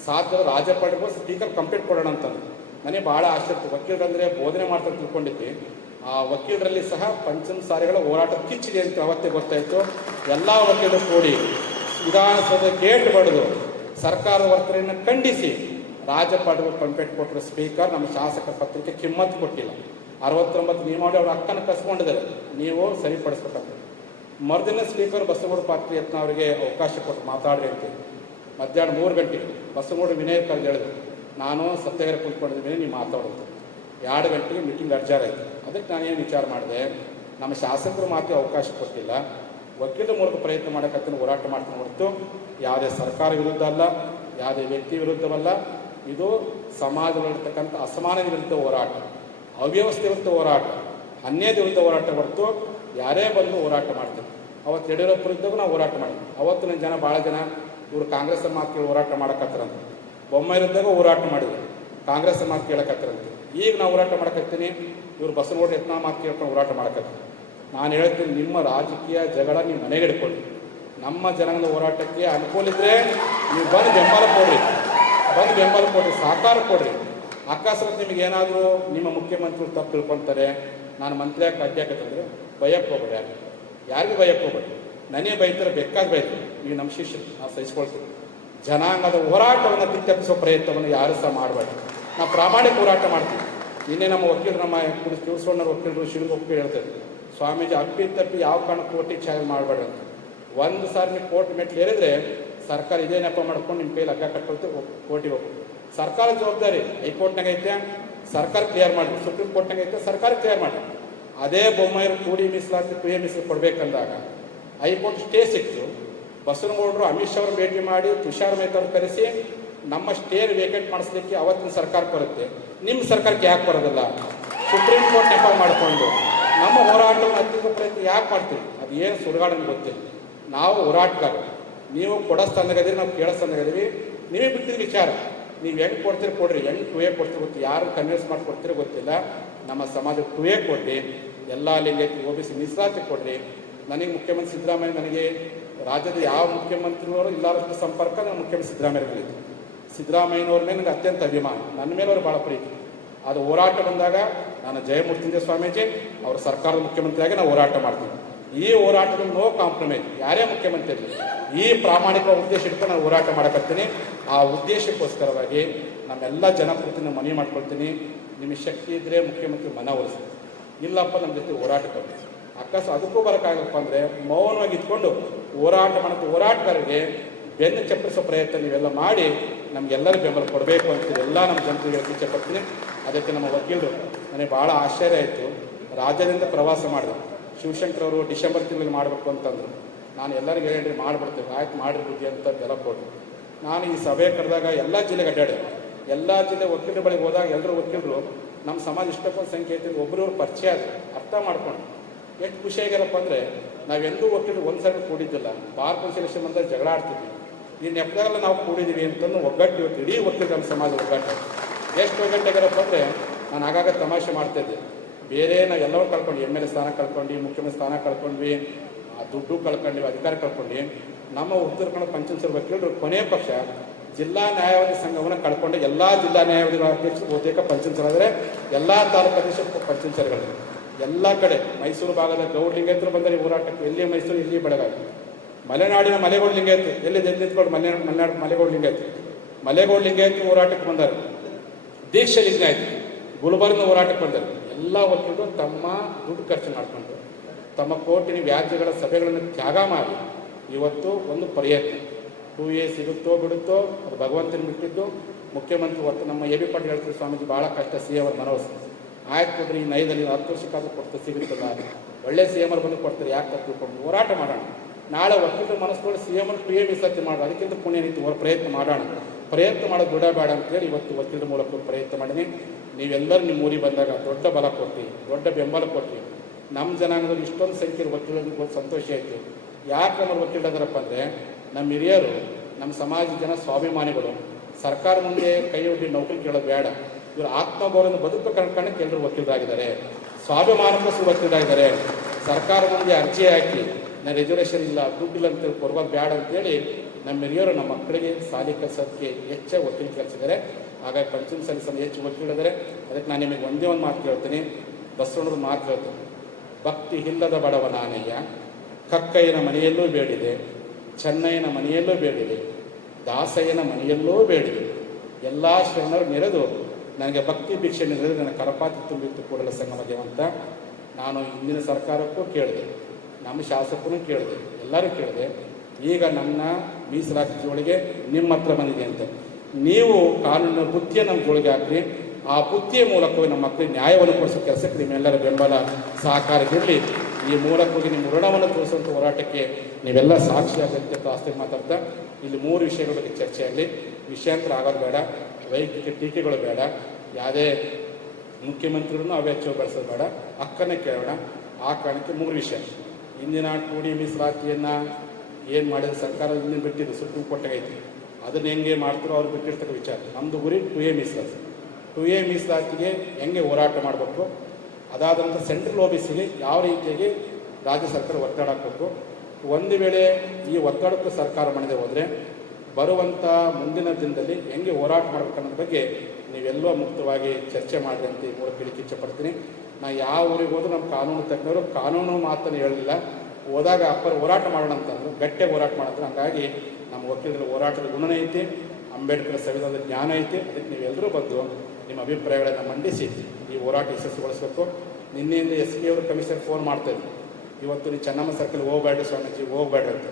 ಸಾಧ್ಯ ರಾಜ್ಯಪಾಲರಿಗೂ ಸ್ಪೀಕರ್ ಕಂಪ್ಲೀಟ್ ಕೊಡೋಣ ಅಂತಂದು. ನನಗೆ ಭಾಳ ಆಶ್ಚರ್ಯ. ವಕೀಲರಂದರೆ ಬೋಧನೆ ಮಾಡ್ತಾ ತಿಳ್ಕೊಂಡಿದ್ದೆ. ಆ ವಕೀಲರಲ್ಲಿ ಸಹ ಪಂಚಮಸಾರಿಗಳ ಹೋರಾಟ ಕಿಚ್ಚಿದೆ ಅಂತ ಅವತ್ತೇ ಗೊತ್ತಾಯಿತು. ಎಲ್ಲ ವಕೀಲರು ಕೂಡಿ ವಿಧಾನಸೌಧ ಗೇಟ್ ಬಡಿದು ಸರ್ಕಾರದ ವರ್ತನೆಯನ್ನು ಖಂಡಿಸಿ ರಾಜ್ಯಪಾಲರಿಗೂ ಕಂಪ್ಲೇಂಟ್ ಕೊಟ್ಟರು. ಸ್ಪೀಕರ್ ನಮ್ಮ ಶಾಸಕ ಪತ್ರಿಕೆ ಕಿಮ್ಮತ್ತು ಕೊಟ್ಟಿಲ್ಲ. 69 ನಿಯಮಾವಳಿ ಅವ್ರ ಹಕ್ಕನ್ನು ಕಸ್ಕೊಂಡಿದ್ದಾರೆ, ನೀವು ಸರಿಪಡಿಸ್ಬೇಕಂತ. ಮರುದಿನ ಸ್ಪೀಕರ್ ಬಸವಗೌಡ ಪಾಟೀಲ್ ಯತ್ನ ಅವರಿಗೆ ಅವಕಾಶ ಕೊಟ್ಟು ಮಾತಾಡ್ರಿ ಅಂತ. ಮಧ್ಯಾಹ್ನ 3 ಗಂಟೆಗೆ ಬಸವಗೌಡ ವಿನಯ್ ಕರೆದು ಹೇಳಿದ್ರು, ನಾನು ಸತ್ಯಾಗ್ರಹ ಕುಂತ್ಕೊಂಡಿದ್ದೀನಿ, ನೀವು ಮಾತಾಡೋದು. 2 ಗಂಟೆಗೆ ಮೀಟಿಂಗ್ ಅಡ್ಜಾರ್ ಆಯಿತು. ಅದಕ್ಕೆ ನಾನೇನು ವಿಚಾರ ಮಾಡಿದೆ, ನಮ್ಮ ಶಾಸಕರು ಮಾತ್ರ ಅವಕಾಶ ಕೊಟ್ಟಿಲ್ಲ, ವಕೀಲರ ಮೂಲಕ ಪ್ರಯತ್ನ ಮಾಡೋಕ್ಕಂತ ಹೋರಾಟ ಮಾಡ್ಕೊಂಡು ಹೊರತು ಯಾವುದೇ ಸರ್ಕಾರ ವಿರುದ್ಧ ಅಲ್ಲ, ಯಾವುದೇ ವ್ಯಕ್ತಿ ವಿರುದ್ಧವಲ್ಲ. ಇದು ಸಮಾಜದಲ್ಲಿರ್ತಕ್ಕಂಥ ಅಸಮಾನತೆ ವಿರುದ್ಧ ಹೋರಾಟ, ಅವ್ಯವಸ್ಥೆ ವಿರುದ್ಧ ಹೋರಾಟ, ಅನ್ಯಾಯದ ವಿರುದ್ಧ ಹೋರಾಟ ಹೊರತು ಯಾರೇ ಬಂದು ಹೋರಾಟ ಮಾಡ್ತೀವಿ. ಅವತ್ತು ಯಡಿಯೂರಪ್ಪ ವಿರುದ್ಧವೂ ನಾವು ಹೋರಾಟ ಮಾಡಿದ್ವಿ. ಅವತ್ತು ನನ್ನ ಜನ ಭಾಳ ಜನ ಇವರು ಕಾಂಗ್ರೆಸ್ ಮಾತು ಹೋರಾಟ ಮಾಡಕತ್ತಾರಂತ, ಬೊಮ್ಮಾಯಿ ವಿರುದ್ಧಾಗ ಹೋರಾಟ ಮಾಡಿದ್ರು, ಕಾಂಗ್ರೆಸ್ ಮಾತು ಕೇಳಕತ್ತಾರಂತೆ. ಈಗ ನಾವು ಹೋರಾಟ ಮಾಡಕತ್ತೀನಿ, ಇವರು ಬಸವನಗೌಡ ಯತ್ನ ಮಾತು ಕೇಳ್ಕೊಂಡು ಹೋರಾಟ ಮಾಡಕತ್ತೀನಿ. ನಾನು ಹೇಳ್ತೀನಿ, ನಿಮ್ಮ ರಾಜಕೀಯ ಜಗಳ ನೀವು ಮನೆಗೆ ಹಿಡ್ಕೊಳ್ಳಿ. ನಮ್ಮ ಜನಾಂಗದ ಹೋರಾಟಕ್ಕೆ ಅನುಕೂಲ ಇದ್ದರೆ ನೀವು ಬಂದು ಬೆಂಬಲ ಕೊಡ್ರಿ, ಸಹಕಾರ ಕೊಡ್ರಿ. ಅಕಸ್ಮಾತ್ ನಿಮಗೆ ಏನಾದರೂ ನಿಮ್ಮ ಮುಖ್ಯಮಂತ್ರಿಗಳು ತಪ್ಪು ತಿಳ್ಕೊತಾರೆ, ನಾನು ಮಂತ್ರಿಯಾಗಿ ಅಡ್ಡಾಕತ್ತಂದ್ರೆ ಭಯಕ್ಕೆ ಹೋಗ್ಬೇಡಿ, ಯಾರಿಗೂ ಭಯಕ್ಕೆ ಹೋಗ್ಬೇಡಿ. ನನಗೆ ಬೈತಾರೆ, ಬೇಕಾದ ಬೈತಾರೆ, ಈಗ ನಮ್ಮ ಶಿಷ್ಯರು ನಾವು ಸಹಿಸ್ಕೊಳ್ತೀವಿ. ಜನಾಂಗದ ಹೋರಾಟವನ್ನು ಕಿತ್ತಪ್ಪಿಸೋ ಪ್ರಯತ್ನವನ್ನು ಯಾರು ಸಹ ಮಾಡಬೇಡಿ. ನಾವು ಪ್ರಾಮಾಣಿಕ ಹೋರಾಟ ಮಾಡ್ತೀವಿ. ನಿನ್ನೆ ನಮ್ಮ ವಕೀಲರು, ನಮ್ಮ ತಿಳಿಸ್ಕೊಂಡ ವಕೀಲರು ಶಿವಮೊಗ್ಗ ಹೇಳ್ತಾರೆ, ಸ್ವಾಮೀಜಿ ಅಪ್ಪಿ ಯಾವ ಕಾರಣ ಕೋರ್ಟಿಗೆ ಚಾರ್ಜ್ ಮಾಡಬೇಡ ಅಂತ. ಒಂದು ಸಾರಿ ನೀವು ಕೋರ್ಟ್ ಮೆಟ್ಲು ಏರಿದ್ರೆ ಸರ್ಕಾರ ಇದೇ ನೆಪ ಮಾಡ್ಕೊಂಡು ನಿಮ್ಮ ಕೈಲಿ ಹಗ್ಗ ಕಟ್ಕೊಳ್ತೀವಿ, ಕೋರ್ಟಿಗೆ ಹೋಗ್ತೀವಿ. ಸರ್ಕಾರ ಜವಾಬ್ದಾರಿ ಹೈಕೋರ್ಟ್ನಾಗ ಐತೆ, ಸರ್ಕಾರ ಕ್ಲಿಯರ್ ಮಾಡಿ, ಸುಪ್ರೀಂ ಕೋರ್ಟ್ನಾಗ ಐತೆ, ಸರ್ಕಾರ ಕ್ಲಿಯರ್ ಮಾಡಿ. ಅದೇ ಬೊಮ್ಮಾಯಿರು 2D ಮೀಸಲಾತಿ 2A ಮೀಸಲು ಕೊಡಬೇಕಂದಾಗ ಹೈಕೋರ್ಟ್ ಸ್ಟೇ ಸಿಕ್ತು. ಬಸವನಗೌಡರು ಅಮಿತ್ ಶಾ ಅವರು ಭೇಟಿ ಮಾಡಿ ತುಷಾರ್ ಮೆಹ್ತಾ ಅವ್ರು ಕರೆಸಿ ನಮ್ಮ ಸ್ಟೇ ವೇಕೆಟ್ ಮಾಡಿಸ್ಲಿಕ್ಕೆ ಅವತ್ತಿನ ಸರ್ಕಾರಕ್ಕೆ ಬರುತ್ತೆ, ನಿಮ್ಮ ಸರ್ಕಾರಕ್ಕೆ ಯಾಕೆ ಬರೋದಿಲ್ಲ? ಸುಪ್ರೀಂ ಕೋರ್ಟ್ ನೆಪ ಮಾಡಿಕೊಂಡು ನಮ್ಮ ಹೋರಾಟವನ್ನು ಹತ್ತಿರ ಪ್ರಯತ್ನ ಯಾಕೆ ಮಾಡ್ತೀವಿ? ಅದು ಏನು ಸುಡುಗಾಡನ್ನು ಗೊತ್ತಿಲ್ಲ. ನಾವು ಹೋರಾಟಗಾರ, ನೀವು ಕೊಡೋ ಸ್ಥಾನದಾಗದೀವಿ, ನಾವು ಕೇಳೋ ಸ್ಥಾನದಾಗದೀವಿ. ನೀವೇ ಬಿಟ್ಟಿದ್ದ ವಿಚಾರ, ನೀವು ಹೆಂಗೆ ಕೊಡ್ತೀರಿ ಕೊಡ್ರಿ, ಹೆಂಗೆ 2A ಕೊಡ್ತೀರಿ ಗೊತ್ತಿಲ್ಲ, ಯಾರು ಕನ್ವಿನ್ಸ್ ಮಾಡಿ ಕೊಡ್ತೀರಿ ಗೊತ್ತಿಲ್ಲ. ನಮ್ಮ ಸಮಾಜಕ್ಕೆ 2A ಕೊಡ್ರಿ, ಎಲ್ಲ ಲಿಂಗೈತಿ OBC ಮೀಸಲಾತಿ ಕೊಡ್ರಿ. ನನಗೆ ಮುಖ್ಯಮಂತ್ರಿ ಸಿದ್ದರಾಮಯ್ಯ, ನನಗೆ ರಾಜ್ಯದ ಯಾವ ಮುಖ್ಯಮಂತ್ರಿಯವರು ಇಲ್ಲಾರಷ್ಟು ಸಂಪರ್ಕ ನಮ್ಮ ಮುಖ್ಯಮಂತ್ರಿ ಸಿದ್ದರಾಮಯ್ಯಗಳಿತ್ತು. ಸಿದ್ದರಾಮಯ್ಯನವ್ರ ಮೇಲೆ ನನಗೆ ಅತ್ಯಂತ ಅಭಿಮಾನ, ನನ್ನ ಮೇಲೆ ಅವರು ಭಾಳ ಪ್ರೀತಿ. ಅದು ಹೋರಾಟ ಬಂದಾಗ ನಾನು ಜಯಮೂರ್ತಿಂದ ಸ್ವಾಮೀಜಿ ಅವರ ಸರ್ಕಾರದ ಮುಖ್ಯಮಂತ್ರಿಯಾಗಿ ನಾವು ಹೋರಾಟ ಮಾಡ್ತೀವಿ. ಈ ಹೋರಾಟದಲ್ಲಿ ನೋ ಕಾಂಪ್ರಮೈಸ್, ಯಾರೇ ಮುಖ್ಯಮಂತ್ರಿ ಇರಲಿ, ಈ ಪ್ರಾಮಾಣಿಕ ಉದ್ದೇಶ ಇಟ್ಕೊಂಡು ನಾನು ಹೋರಾಟ ಮಾಡಕತ್ತೀನಿ. ಆ ಉದ್ದೇಶಕ್ಕೋಸ್ಕರವಾಗಿ ನಮ್ಮೆಲ್ಲ ಜನಪ್ರತಿನಿಧಿ ಮನವಿ ಮಾಡ್ಕೊಳ್ತೀನಿ, ನಿಮಗೆ ಶಕ್ತಿ ಇದ್ದರೆ ಮುಖ್ಯಮಂತ್ರಿ ಮನವೊಲಿಸ್ತೀನಿ, ಇಲ್ಲಪ್ಪ ನಮ್ಮ ಜೊತೆ ಹೋರಾಟಕ್ಕೆ ಬರಲಿ. ಅದಕ್ಕೂ ಬರೋಕ್ಕಾಗಪ್ಪ ಅಂದರೆ ಮೌನವಾಗಿ ಇಟ್ಕೊಂಡು ಹೋರಾಟ ಮಾಡೋದು. ಹೋರಾಟಗಾರರಿಗೆ ಬೆನ್ನು ಚಪ್ಪರಿಸೋ ಪ್ರಯತ್ನ ನೀವೆಲ್ಲ ಮಾಡಿ ನಮಗೆಲ್ಲರೂ ಬೆಂಬಲ ಕೊಡಬೇಕು ಅಂತ ಎಲ್ಲ ನಮ್ಮ ಜನತೆಗೆ ಇಚ್ಛೆ ಪಡ್ತೀನಿ. ಅದಕ್ಕೆ ನಮ್ಮ ವಕೀಲರು ನನಗೆ ಭಾಳ ಆಶ್ಚರ್ಯ ಆಯಿತು. ರಾಜ್ಯದಿಂದ ಪ್ರವಾಸ ಮಾಡಿದ್ರು, ಶಿವಶಂಕರ್ ಅವರು ಡಿಸೆಂಬರ್ ತಿಂಗಳಲ್ಲಿ ಮಾಡಬೇಕು ಅಂತಂದರು. ನಾನು ಎಲ್ಲರಿಗೂ ಹೇಳಿರಿ ಮಾಡಿಬಿಡ್ತೇವೆ, ಆಯ್ತು ಮಾಡಿರಿ ಬುದ್ಧಿ ಅಂತ ಬೆಲ ಕೊಟ್ಟರು. ನಾನು ಈ ಸಭೆ ಕರೆದಾಗ ಎಲ್ಲ ಜಿಲ್ಲೆಗೆ ಅಡ್ಡಾಡೆ, ಎಲ್ಲ ಜಿಲ್ಲೆ ವಕೀಲರ ಬಳಿಗೆ ಹೋದಾಗ ಎಲ್ಲರೂ ವಕೀಲರು ನಮ್ಮ ಸಮಾಜ ಇಷ್ಟಪಟ್ಟು ಸಂಖ್ಯೆ ಐತಿ, ಒಬ್ಬರವ್ರು ಪರಿಚಯ ಆದ ಅರ್ಥ ಮಾಡ್ಕೊಂಡು ಎಷ್ಟು ಖುಷಿಯಾಗ್ಯಾರಪ್ಪ ಅಂದರೆ, ನಾವೆಂದೂ ವಕೀಲರು ಒಂದು ಸಲ ಕೂಡಿದ್ದಿಲ್ಲ, ಬಾರ್ ಕೌನ್ಸಿಲೇಷನ್ ಬಂದಾಗ ಜಗಳ ಆಡ್ತಿದ್ವಿ. ಈ ನೆಪದಾಗೆಲ್ಲ ನಾವು ಕೂಡಿದ್ದೀವಿ ಅಂತಂದು ಒಗ್ಗಟ್ಟು, ಇವತ್ತು ಇಡೀ ವಕೀಲರು ನಮ್ಮ ಸಮಾಜ ಒಗ್ಗಟ್ಟು. ಎಷ್ಟು ಒಗ್ಗಟ್ಟಾಗ್ಯಾರಪ್ಪ ಅಂದರೆ, ನಾನು ಆಗಾಗ ತಮಾಷೆ ಮಾಡ್ತಾಯಿದ್ದೆ, ಬೇರೆ ನಾವು ಎಲ್ಲರೂ ಕಳ್ಕೊಂಡು, MLA ಸ್ಥಾನ ಕಳ್ಕೊಂಡು, ಮುಖ್ಯಮಂತ್ರಿ ಸ್ಥಾನ ಕಳ್ಕೊಂಡ್ವಿ, ದುಡ್ಡು ಕಳ್ಕೊಂಡ್ವಿ, ಅಧಿಕಾರ ಕಳ್ಕೊಂಡು, ನಮ್ಮ ಉತ್ತರ ಕನ್ನಡ ಪಂಚಮಸಾಲಿ ವಕೀಲರು ಕೊನೆಯ ಪಕ್ಷ ಜಿಲ್ಲಾ ನ್ಯಾಯವಾದಿ ಸಂಘವನ್ನು ಕಳ್ಕೊಂಡು ಎಲ್ಲ ಜಿಲ್ಲಾ ನ್ಯಾಯವಾದಿಗಳ ಅಧ್ಯಕ್ಷ ಬಹುತೇಕ ಪಂಚಮಸಾಲಿ, ಎಲ್ಲ ತಾಲೂಕು ಅಧ್ಯಕ್ಷ ಪಂಚಮಸಾಲಿಗಳು ಎಲ್ಲ ಕಡೆ. ಮೈಸೂರು ಭಾಗದ ಗೌಡ ಲಿಂಗಾಯತರು ಬಂದರೆ ಹೋರಾಟಕ್ಕೆ, ಎಲ್ಲಿ ಮೈಸೂರು, ಇಲ್ಲಿ ಬೆಳಗಾವಿ. ಮಲೆನಾಡಿನ ಮಲೆಗೌಡ ಲಿಂಗಾಯತ ಎಲ್ಲಿ ನಿಂತ್ಕೊಂಡು ಮಲೆಗೌಡ ಲಿಂಗಾಯತ ಹೋರಾಟಕ್ಕೆ ಬಂದರು. ದೀಕ್ಷಾ ಲಿಂಗಾಯತ ಗುಲ್ಬರ್ಗ ಹೋರಾಟಕ್ಕೆ ಬಂದರು. ಎಲ್ಲ ವಕೀಲರು ತಮ್ಮ ದುಡ್ಡು ಖರ್ಚು ಮಾಡಿಕೊಂಡು ತಮ್ಮ ಕೋರ್ಟಿನ ವ್ಯಾಜ್ಯಗಳ ಸಭೆಗಳನ್ನು ತ್ಯಾಗ ಮಾಡಿ ಇವತ್ತು ಒಂದು ಪ್ರಯತ್ನ 2A ಸಿಗುತ್ತೋ ಬಿಡುತ್ತೋ ಅದು ಭಗವಂತನ ಬಿಟ್ಟಿದ್ದು. ಮುಖ್ಯಮಂತ್ರಿ ಹೊತ್ತು ನಮ್ಮ AB ಪಾಟೀಲ್ ಹೇಳ್ತಾರೆ, ಸ್ವಾಮೀಜಿ ಭಾಳ ಕಷ್ಟ, CM ಅವ್ರ ಮನವೊಲಿಸಿ ಆಯ್ತು ಕೊಡ್ರಿ, ಈ 5 ವರ್ಷಕ್ಕಾದ್ರೂ ಕೊಡ್ತಾರೆ, ಸಿಗುತ್ತಲ್ಲ, ಒಳ್ಳೆ CM ಅವ್ರು ಬಂದು ಕೊಡ್ತಾರೆ, ಯಾಕೆ ತಪ್ಪಿಕೊಂಡು ಹೋರಾಟ ಮಾಡೋಣ. ನಾಳೆ ವಕೀಲರು ಮನಸ್ಸು CM 2A ಮೀಸಲಾತಿ ಮಾಡೋದು, ಅದಕ್ಕಿಂತ ಪುಣ್ಯ ನೀತಿ ಪ್ರಯತ್ನ ಮಾಡೋಣ. ಪ್ರಯತ್ನ ಮಾಡೋದು ಬಿಡಬೇಡ ಅಂತೇಳಿ ಇವತ್ತು ವಕೀಲರ ಮೂಲಕ ಪ್ರಯತ್ನ ಮಾಡೀನಿ. ನೀವೆಲ್ಲರೂ ನಿಮ್ಮ ಊರಿಗೆ ಬಂದಾಗ ದೊಡ್ಡ ಬಲ ಕೊಟ್ಟು, ದೊಡ್ಡ ಬೆಂಬಲ ಕೊಟ್ಟು, ನಮ್ಮ ಜನಾಂಗದಲ್ಲಿ ಇಷ್ಟೊಂದು ಸಂಖ್ಯೆಯ ವಕೀಲರಿಗೆ ಸಂತೋಷ ಆಯಿತು. ಯಾಕೆ ನಮ್ಮ ವಕೀಲರಪ್ಪ ಅಂದರೆ ನಮ್ಮ ಹಿರಿಯರು, ನಮ್ಮ ಸಮಾಜದ ಜನ ಸ್ವಾಭಿಮಾನಿಗಳು. ಸರ್ಕಾರ ಮುಂದೆ ಕೈ ಒಡ್ಡಿ ನೌಕರಿ ಕೇಳೋದು ಬೇಡ. ಇವರು ಆತ್ಮಗೌರವವನ್ನು ಬದುಕು ಕಾರಣಕ್ಕೆ ಎಲ್ಲರೂ ವಕೀಲರಾಗಿದ್ದಾರೆ, ಸ್ವಾಭಿಮಾನಕ್ಕೋಸ್ಕರ ವಕೀಲರಾಗಿದ್ದಾರೆ. ಸರ್ಕಾರ ಮುಂದೆ ಅರ್ಜಿ ಹಾಕಿ ನಾನು ರೆಜರ್ವೇಷನ್ ಇಲ್ಲ, ದುಡ್ಡಿಲ್ಲ ಅಂತೇಳಿ ಕೊಡುವಾಗ ಬೇಡ ಅಂತೇಳಿ ನಮ್ಮ ಹಿರಿಯರು ನಮ್ಮ ಮಕ್ಕಳಿಗೆ ಸಾಲಿ ಕಲಿಸೋದಕ್ಕೆ ಹೆಚ್ಚು ವಕೀಲ ಕಲಿಸಿದ್ದಾರೆ. ಹಾಗಾಗಿ ಪಂಚಮ ಸಲ್ಲಿಸಲು ಹೆಚ್ಚು ವಕೀಲರಿದ್ದಾರೆ. ಅದಕ್ಕೆ ನಾನು ನಿಮಗೆ ಒಂದೇ ಒಂದು ಮಾತು ಕೇಳ್ತೀನಿ, ಬಸವಣ್ಣವ್ರ ಮಾತು ಹೇಳ್ತೀನಿ, ಭಕ್ತಿ ಇಲ್ಲದ ಬಡವ ನಾನಯ್ಯ, ಕಕ್ಕಯ್ಯನ ಮನೆಯಲ್ಲೂ ಬೇಡಿದೆ, ಚೆನ್ನಯ್ಯನ ಮನೆಯಲ್ಲೂ ಬೇಡಿದೆ, ದಾಸಯ್ಯನ ಮನೆಯಲ್ಲೂ ಬೇಡಿದೆ. ಎಲ್ಲ ಶರಣರು ನೆರೆದು ನನಗೆ ಭಕ್ತಿ ಭಿಕ್ಷೆ ನೆರೆದು ನನ್ನ ಕರಪಾತಿ ತುಂಬಿತ್ತು ಕೂಡಲ ಸಂಗಮ ದೇವಂತ. ನಾನು ಹಿಂದಿನ ಸರ್ಕಾರಕ್ಕೂ ಕೇಳಿದೆ, ನಮ್ಮ ಶಾಸಕರು ಕೇಳಿದೆ, ಎಲ್ಲರೂ ಕೇಳಿದೆ. ಈಗ ನನ್ನ ಮೀಸಲಾತಿ ಜೋಳಿಗೆ ನಿಮ್ಮ ಹತ್ರ ಬಂದಿದೆ ಅಂತ ನೀವು ಕಾನೂನಿನ ಬುತ್ತಿಯ ನಮ್ಮ ಜೋಳಿಗೆ ಹಾಕಿ, ಆ ಬುತ್ತಿಯ ಮೂಲಕವೇ ನಮ್ಮ ಮಕ್ಕಳಿಗೆ ನ್ಯಾಯವನ್ನು ಕೊಡಿಸೋ ಕೆಲಸಕ್ಕೆ ನಿಮ್ಮೆಲ್ಲರ ಬೆಂಬಲ ಸಹಕಾರ ಇರಲಿ. ಈ ಮೂಲಕವಾಗಿ ನಿಮ್ಮ ಋಣವನ್ನು ತೋರಿಸುವಂಥ ಹೋರಾಟಕ್ಕೆ ನೀವೆಲ್ಲ ಸಾಕ್ಷಿಯಾಗಂತೆ ಆಸ್ತಿ ಮಾತಾಡ್ತಾ ಇಲ್ಲಿ 3 ವಿಷಯಗಳ ಬಗ್ಗೆ ಚರ್ಚೆ ಆಗಲಿ. ವಿಷಯಾಂತರ ಆಗೋದು ಬೇಡ, ವೈಯಕ್ತಿಕ ಟೀಕೆಗಳು ಬೇಡ, ಯಾವುದೇ ಮುಖ್ಯಮಂತ್ರಿಗಳನ್ನು ಅವೆಚ್ಚ ಬಳಸೋದು ಬೇಡ, ಹಕ್ಕನ್ನೇ ಕೇಳೋಣ. ಆ ಕಾರಣಕ್ಕೆ 3 ವಿಷಯ. ಇಂದಿನ 2D ಮೀಸಲಾತಿಯನ್ನು ಏನು ಮಾಡಿದ ಸರ್ಕಾರ ಹಿಂದಿನ ಬಿಟ್ಟಿದ್ದು ಸುಪ್ರೀಂ ಕೋರ್ಟ್ಗೆ ಐತಿ, ಅದನ್ನು ಹೆಂಗೆ ಮಾಡ್ತಾರೋ ಅವ್ರು ಬಿಟ್ಟಿರ್ತಕ್ಕ ವಿಚಾರ. ನಮ್ಮದು ಗುರಿ 2A ಮೀಸಲಾತಿ. 2A ಮೀಸಲಾತಿಗೆ ಹೆಂಗೆ ಹೋರಾಟ ಮಾಡಬೇಕು, ಅದಾದ ನಂತರ ಸೆಂಟ್ರಲ್ OBCಗೆ ಯಾವ ರೀತಿಯಾಗಿ ರಾಜ್ಯ ಸರ್ಕಾರ ಒತ್ತಡ ಹಾಕಬೇಕು. ಒಂದು ವೇಳೆ ಈ ಒತ್ತಡಕ್ಕೆ ಸರ್ಕಾರ ಮಾಡದೆ ಹೋದರೆ ಬರುವಂಥ ಮುಂದಿನ ದಿನದಲ್ಲಿ ಹೆಂಗೆ ಹೋರಾಟ ಮಾಡಬೇಕು ಅನ್ನೋದ್ರ ಬಗ್ಗೆ ನೀವೆಲ್ಲೋ ಮುಕ್ತವಾಗಿ ಚರ್ಚೆ ಮಾಡಿರಿ ಅಂತ ಈ ಮೂಲಕ ಹೇಳಿಕ್ಕೆ ಇಚ್ಛೆಪಡ್ತೀನಿ. ನಾನು ಯಾವ ಊರಿಗೆ ಹೋದ್ರೂ ನಮ್ಮ ಕಾನೂನು ತಜ್ಞರು ಕಾನೂನು ಮಾತನ್ನು ಹೇಳಲಿಲ್ಲ, ಹೋದಾಗ ಹೋರಾಟ ಮಾಡೋಣ ಅಂತಂದ್ರು, ಗಟ್ಟಿಯಾಗಿ ಹೋರಾಟ ಮಾಡಿದ್ರು. ಹಾಗಾಗಿ ನಮ್ಮ ವಕೀಲರ ಹೋರಾಟದ ಗುಣ ಐತಿ, ಅಂಬೇಡ್ಕರ್ ಸಂವಿಧಾನದ ಜ್ಞಾನ ಐತಿ. ಅದಕ್ಕೆ ನೀವೆಲ್ಲರೂ ಬಂದು ನಿಮ್ಮ ಅಭಿಪ್ರಾಯಗಳನ್ನು ಮಂಡಿಸಿ ಈ ಹೋರಾಟ ಯಶಸ್ಸುಗೊಳಿಸಬೇಕು. ನಿನ್ನೆಯಿಂದ SP ಅವರು ಕಮಿಷನರ್ ಫೋನ್ ಮಾಡ್ತಾಯಿದ್ರು, ಇವತ್ತು ನೀವು ಚೆನ್ನಮ್ಮ ಸರ್ಕಲ್ ಹೋಗಬೇಡ್ರಿ ಸ್ವಾಮೀಜಿ, ಹೋಗಬೇಡ್ರಿ ಅಂತ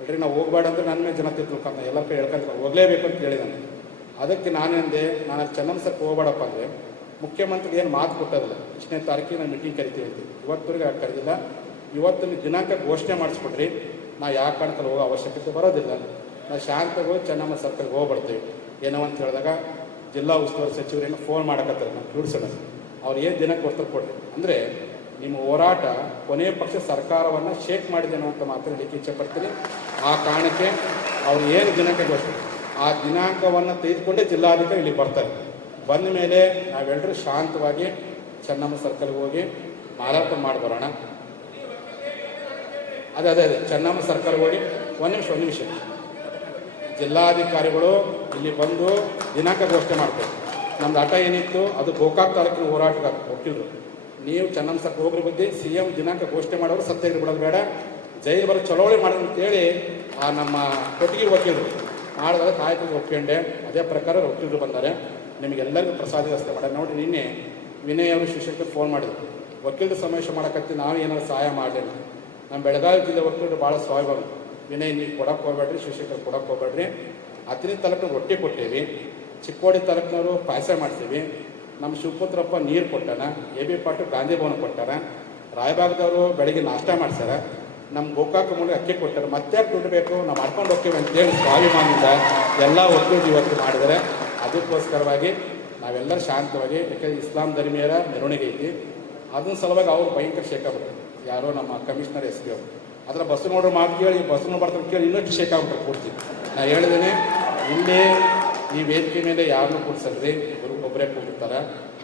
ಹೇಳ್ರಿ. ನಾವು ಹೋಗಬೇಡ ಅಂದ್ರೆ ನನ್ನ ಮೇಲೆ ಜನ ತಿಳ್ಕೊಂಡು ಎಲ್ಲ ಕೈ ಹೇಳ್ಕೊಂಡು ಹೋಗಲೇಬೇಕು ಅಂತ ಹೇಳಿ ನಾನು. ಅದಕ್ಕೆ ನಾನೆಂದೆ, ನಾನು ಚೆನ್ನಮ್ಮ ಸರ್ಕಲ್ ಹೋಗಬೇಡಪ್ಪ ಅಂದರೆ ಮುಖ್ಯಮಂತ್ರಿಗೆ ಏನು ಮಾತು ಕೊಟ್ಟೋದಿಲ್ಲ, 1ನೇ ತಾರೀಕಿಗೆ ನಾನು ಮೀಟಿಂಗ್ ಕರಿತೀವಿ ಅಂತ. ಇವತ್ತವರೆಗೆ ಕರೆದಿಲ್ಲ. ಇವತ್ತಿನ ದಿನಾಂಕ ಘೋಷಣೆ ಮಾಡಿಸ್ಬಿಟ್ರಿ, ನಾ ಯಾವ ಕಾರಣಕ್ಕಲ್ಲಿ ಹೋಗೋ ಅವಶ್ಯಕತೆ ಬರೋದಿಲ್ಲ. ನಾವು ಶಾಂತವಾಗಿ ಹೋಗಿ ಚೆನ್ನಮ್ಮ ಸರ್ಕಲ್ಗೆ ಹೋಗ್ಬಿಡ್ತೀವಿ. ಏನೋ ಅಂತ ಹೇಳಿದಾಗ ಜಿಲ್ಲಾ ಉಸ್ತುವಾರಿ ಸಚಿವರೇನು ಫೋನ್ ಮಾಡಕತ್ತಾರೆ, ನಾವು ತಿಳಿಸೋಣ, ಅವ್ರು ಏನು ದಿನಕ್ಕೆ ಕೊಡ್ತಾರೆ ಕೊಡ್ರಿ. ಅಂದರೆ ನಿಮ್ಮ ಹೋರಾಟ ಕೊನೆಯ ಪಕ್ಷ ಸರ್ಕಾರವನ್ನು ಶೇಕ್ ಮಾಡಿದ್ದೇನೋ ಅಂತ ಮಾತ್ರ ಹೇಳಿಕ್ಕೆ ಇಚ್ಛೆಪಡ್ತೀನಿ. ಆ ಕಾರಣಕ್ಕೆ ಅವ್ರು ಏನು ದಿನಾಂಕ ಘೋಷಣೆ, ಆ ದಿನಾಂಕವನ್ನು ತೆಗೆದುಕೊಂಡೇ ಜಿಲ್ಲಾಧಿಕಾರಿ ಇಲ್ಲಿ ಬರ್ತಾರೆ. ಬಂದ ಮೇಲೆ ನಾವೆಲ್ಲರೂ ಶಾಂತವಾಗಿ ಚೆನ್ನಮ್ಮ ಸರ್ಕಲ್ಗೆ ಹೋಗಿ ಮಾರಾಟ ಮಾಡಿ ಬರೋಣ. ಅದೇ ಚೆನ್ನಮ್ಮ ಸರ್ಕಲ್ಗೆ ಹೋಗಿ ಒಂದು ನಿಮಿಷ ಜಿಲ್ಲಾಧಿಕಾರಿಗಳು ಇಲ್ಲಿ ಬಂದು ದಿನಾಂಕ ಘೋಷಣೆ ಮಾಡ್ತಾರೆ. ನಮ್ದು ಹಠ ಏನಿತ್ತು ಅದು ಗೋಕಾಕ್ ತಾಲೂಕಿನ ಹೋರಾಟಗಾರ ವಕೀಲರು, ನೀವು ಚೆನ್ನಮ್ಮ ಸರ್ಕಲ್ ಹೋಗ್ರಿ ಬುದ್ಧಿ, CM ದಿನಾಂಕ ಘೋಷಣೆ ಮಾಡೋರು ಸತ್ಯ ಬಿಡೋದು ಬೇಡ, ಜೈಲು ಬರೋ ಚಳವಳಿ ಮಾಡೋದು ಅಂತೇಳಿ ಆ ನಮ್ಮ ಕೊಟ್ಟಿಗೆ ವಕೀಲರು ಮಾಡಿದಾಗ ಕಾಯಕರಿಗೆ ಒಪ್ಕೊಂಡೆ. ಅದೇ ಪ್ರಕಾರ ವಕೀಲರು ಬಂದ್ದಾರೆ. ನಿಮಗೆಲ್ಲರಿಗೂ ಪ್ರಸಾದ ವ್ಯವಸ್ಥೆ ಮಾಡೋಣ. ನೋಡಿ, ನಿನ್ನೆ ವಿನಯ್ ಅವರು ಶಿಕ್ಷಕರಿಗೆ ಫೋನ್ ಮಾಡಿದ್ರು, ವಕೀಲರು ಸಮಾವೇಶ ಮಾಡೋಕತ್ತಿ, ನಾವು ಏನಾದ್ರು ಸಹಾಯ ಮಾಡಲಿಲ್ಲ. ನಮ್ಮ ಬೆಳಗಾವಿ ಜಿಲ್ಲೆ ವಕೀಲರು ಭಾಳ ಸ್ವಾಭಿಮಾನ. ವಿನಯ್ ನೀವು ಕೊಡಕ್ಕೆ ಹೋಗ್ಬೇಡ್ರಿ, ಶಿಕ್ಷಕರು ಕೊಡಕ್ಕೆ ಹೋಗ್ಬೇಡ್ರಿ. 10ನೇ ತಾಲೂಕಿನ ರೊಟ್ಟಿ ಕೊಟ್ಟೇವಿ, ಚಿಕ್ಕೋಡಿ ತಾಲೂಕಿನವರು ಪಾಯಸ ಮಾಡ್ತೀವಿ, ನಮ್ಮ ಶಿವಪುತ್ರಪ್ಪ ನೀರು ಕೊಟ್ಟಾನ, AB ಪಾಟೀಲ್ ಗಾಂಧಿ ಭವನ ಕೊಟ್ಟಾರ, ರಾಯಭಾಗದವರು ಬೆಳಗ್ಗೆ ನಾಷ್ಟ ಮಾಡ್ಸಾರ, ನಮ್ಮ ಗೋಕಾಕ ಮೂಲಕ ಅಕ್ಕಿ ಕೊಟ್ಟಾರೆ. ಮತ್ತೆ ದುಡ್ಡು ಬೇಕು, ನಾವು ಮಾಡ್ಕೊಂಡು ಹೋಗ್ತೀವಿ ಅಂತೇಳಿ ಸ್ವಾಭಿಮಾನದಿಂದ ಎಲ್ಲ ವಕೀಲರು ಇವತ್ತು ಮಾಡಿದರೆ. ಅದಕ್ಕೋಸ್ಕರವಾಗಿ ನಾವೆಲ್ಲರೂ ಶಾಂತವಾಗಿ, ಯಾಕೆಂದರೆ ಇಸ್ಲಾಂ ಧರ್ಮೀಯರ ಮೆರವಣಿಗೆ ಐತಿ, ಅದನ್ನ ಸಲುವಾಗಿ ಅವ್ರು ಭಯಂಕರ ಶೇಕಾಗ್ಬಿಟ್ರು. ಯಾರೋ ನಮ್ಮ ಕಮಿಷನರ್ SP ಅವರು ಅದರ ಬಸ್ಸು ನೋಡ್ರು ಮಾತು ಕೇಳಿ, ಬಸ್ಸನ್ನು ಬರ್ತಾರೆ ಕೇಳಿ ಇನ್ನಷ್ಟು ಶೇಕಾಗ್ಬಿಟ್ರೆ ಪೂರ್ತಿ. ನಾ ಹೇಳಿದ್ದೇನೆ, ಇಲ್ಲಿ ಈ ವೇದಿಕೆ ಮೇಲೆ ಯಾರನ್ನೂ ಕೂಡಿಸಲ್ರಿ, ಇಬ್ಬರು ಒಬ್ಬರೇ ಕೂಡಿರ್ತಾರೆ.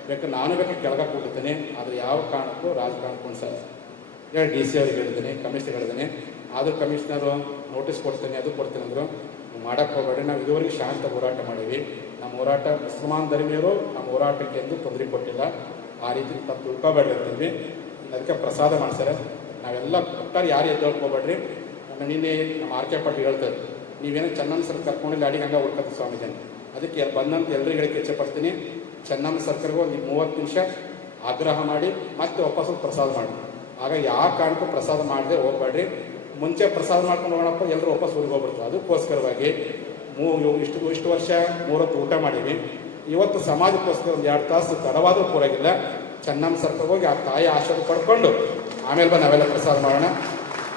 ಬೇಕಾದ್ರೆ ನಾನು ಬೇಕಾದ್ರೆ ಕೆಳಗೆ ಕೂಡಿರ್ತೇನೆ, ಆದರೆ ಯಾವ ಕಾರಣಕ್ಕೂ ರಾಜಕಾರಣ ಕೂಡಿಸಲ್ಲ ಹೇಳಿ DC ಅವ್ರಿಗೆ ಹೇಳಿದ್ದೀನಿ, ಕಮಿಷನರ್ ಹೇಳಿದ್ದೀನಿ. ಆದರೂ ಕಮಿಷನರು ನೋಟಿಸ್ ಕೊಡ್ತೇನೆ, ಅದು ಕೊಡ್ತೇನೆ ಅಂದರು. ಮಾಡೋಕ್ಕೆ ಹೋಗಬೇಡಿ, ನಾವು ಇದುವರೆಗೆ ಶಾಂತ ಹೋರಾಟ ಮಾಡೀವಿ. ನಮ್ಮ ಹೋರಾಟ ಮುಸಲ್ಮಾನ್ ಧರ್ಮೀಯರು ನಮ್ಮ ಹೋರಾಟಕ್ಕೆ ಎಂದು ತೊಂದರೆ ಕೊಟ್ಟಿಲ್ಲ, ಆ ರೀತಿ ತಪ್ಪು ತಿಳ್ಕೊಬೇಡ್ರಿ ಅಂತೀವಿ. ಅದಕ್ಕೆ ಪ್ರಸಾದ ಮಾಡ್ತಾರೆ. ನಾವೆಲ್ಲ ಒಟ್ಟಾರೆ ಯಾರು ಎದ್ದೇಳ್ಕೋಬೇಡ್ರಿ. ನಿನ್ನೆ ನಮ್ಮ RK ಪಾಟೀಲ್ ಹೇಳ್ತಾರೆ, ನೀವೇನೋ ಚೆನ್ನಮ್ಮ ಸರ್ ಕರ್ಕೊಂಡಿಲ್ಲ ಅಡಿಗೆ ಹಂಗೆ ಹುಡ್ಕತ್ತೆ ಸ್ವಾಮೀಜಿ ಅಂತ. ಅದಕ್ಕೆ ಬಂದಂತ ಎಲ್ಲರಿಗೂ ಹೇಳಿಕೆ ಇಚ್ಛೆಪಡ್ತೀನಿ, ಚೆನ್ನಮ್ಮ ಸರ್ಕಲ್ಗೆ ಒಂದು 30 ನಿಮಿಷ ಆಗ್ರಹ ಮಾಡಿ ಮತ್ತೆ ವಾಪಸ್ ಪ್ರಸಾದ ಮಾಡಿ. ಆಗ ಯಾವ ಕಾರಣಕ್ಕೂ ಪ್ರಸಾದ ಮಾಡದೆ ಹೋಗ್ಬೇಡ್ರಿ. ಮುಂಚೆ ಪ್ರಸಾದ ಮಾಡ್ಕೊಂಡು ಹೋಗೋಣಪ್ಪ, ಎಲ್ಲರೂ ವಾಪಸ್ ಊರಿಗೆ ಹೋಗ್ಬಿಡ್ತಾರೆ. ಅದಕ್ಕೋಸ್ಕರವಾಗಿ ಇಷ್ಟು ವರ್ಷ 3 ಹೊತ್ತು ಊಟ ಮಾಡೀವಿ. ಇವತ್ತು ಸಮಾಜಕ್ಕೋಸ್ಕರ ಒಂದು 2 ತಾಸು ತಡವಾದರೂ ಪೂರಾಗಿಲ್ಲ. ಚೆನ್ನಮ್ಮ ಸರ್ಕಲ್ಗೆ ಹೋಗಿ ಆ ತಾಯಿ ಆಶೀರ್ವಾದ ಪಡ್ಕೊಂಡು ಆಮೇಲೆ ಬಂದು ನಾವೆಲ್ಲ ಪ್ರಸಾದ ಮಾಡೋಣ.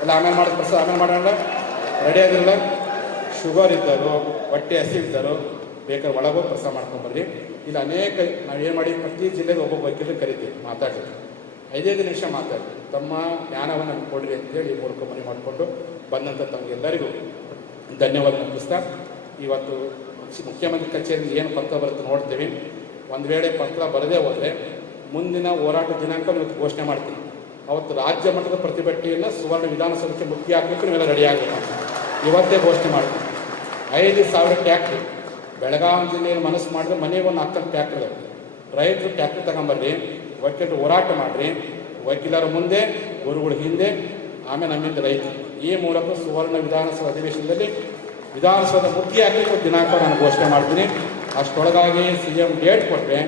ಎಲ್ಲ ಆಮೇಲೆ ಮಾಡೋದು ಪ್ರಸಾದ ಆಮೇಲೆ ಮಾಡೋಣ. ರೆಡಿ ಆಗಿರಲ್ಲ, ಶುಗರ್ ಇದ್ದರು, ಹೊಟ್ಟೆ ಹಸಿವಿದ್ದರು, ಬೇಕಾದ್ರೆ ಒಳಗೋ ಕೆಲಸ ಮಾಡ್ಕೊಂಬರ್ರಿ. ಇಲ್ಲಿ ಅನೇಕ ನಾವೇನು ಮಾಡಿ ಪ್ರತಿ ಜಿಲ್ಲೆಗೆ ಒಬ್ಬೊಬ್ಬ ವಕೀಲರು ಕರಿತೀವಿ, ಮಾತಾಡ್ತೀವಿ, 5 ನಿಮಿಷ ಮಾತಾಡಿ ತಮ್ಮ ಜ್ಞಾನವನ್ನು ನಮ್ಗೆ ಕೊಡ್ರಿ ಅಂತೇಳಿ ಈ ಮೂಲಕ ಮನವಿ ಮಾಡಿಕೊಂಡು ಬಂದಂಥ ತಮಗೆಲ್ಲರಿಗೂ ಧನ್ಯವಾದ ಅರ್ಪಿಸ್ತಾ, ಇವತ್ತು ಮುಖ್ಯಮಂತ್ರಿ ಕಚೇರಿಯಿಂದ ಏನು ಪತ್ರ ಬರುತ್ತೆ ನೋಡ್ತೀವಿ. ಒಂದು ವೇಳೆ ಪತ್ರ ಬರದೇ ಹೋದರೆ ಮುಂದಿನ ಹೋರಾಟ ದಿನಾಂಕ ಇವತ್ತು ಘೋಷಣೆ ಮಾಡ್ತೀವಿ. ಅವತ್ತು ರಾಜ್ಯ ಮಟ್ಟದ ಪ್ರತಿಭಟನೆಯನ್ನು ಸುವರ್ಣ ವಿಧಾನಸೌಧಕ್ಕೆ ಮುಖ್ಯ ಹಾಕಲಿಕ್ಕೆ ನೀವೆಲ್ಲ ರೆಡಿ ಆಗಬೇಕು. ಇವತ್ತೇ ಘೋಷಣೆ ಮಾಡ್ತೀವಿ. 5,000 ಟ್ಯಾಕ್ಟ್ರಿ ಬೆಳಗಾವಿ ಜಿಲ್ಲೆಯಲ್ಲಿ ಮನಸ್ಸು ಮಾಡಿದ್ರೆ ಮನೆಗೆ ಒಂದು 10 ಟ್ಯಾಕ್ಟ್ರಿ ಇದಾವೆ. ರೈತರು ಟ್ಯಾಕ್ಟ್ರಿ ತಗೊಂಬರ್ರಿ, ವಕೀಲರು ಹೋರಾಟ ಮಾಡಿರಿ, ವಕೀಲರ ಮುಂದೆ, ಗುರುಗಳ ಹಿಂದೆ, ಆಮೇಲೆ ನಮ್ಮಿಂದ ರೈತರು. ಈ ಮೂಲಕ ಸುವರ್ಣ ವಿಧಾನಸಭಾ ಅಧಿವೇಶನದಲ್ಲಿ ವಿಧಾನಸೌಧ ಮುಖ್ಯ ಹಾಕಲಿಕ್ಕೆ ದಿನಾಂಕ ನಾನು ಘೋಷಣೆ ಮಾಡ್ತೀನಿ. ಅಷ್ಟೊಳಗಾಗಿ CM ಡೇಟ್ ಕೊಟ್ಟರೆ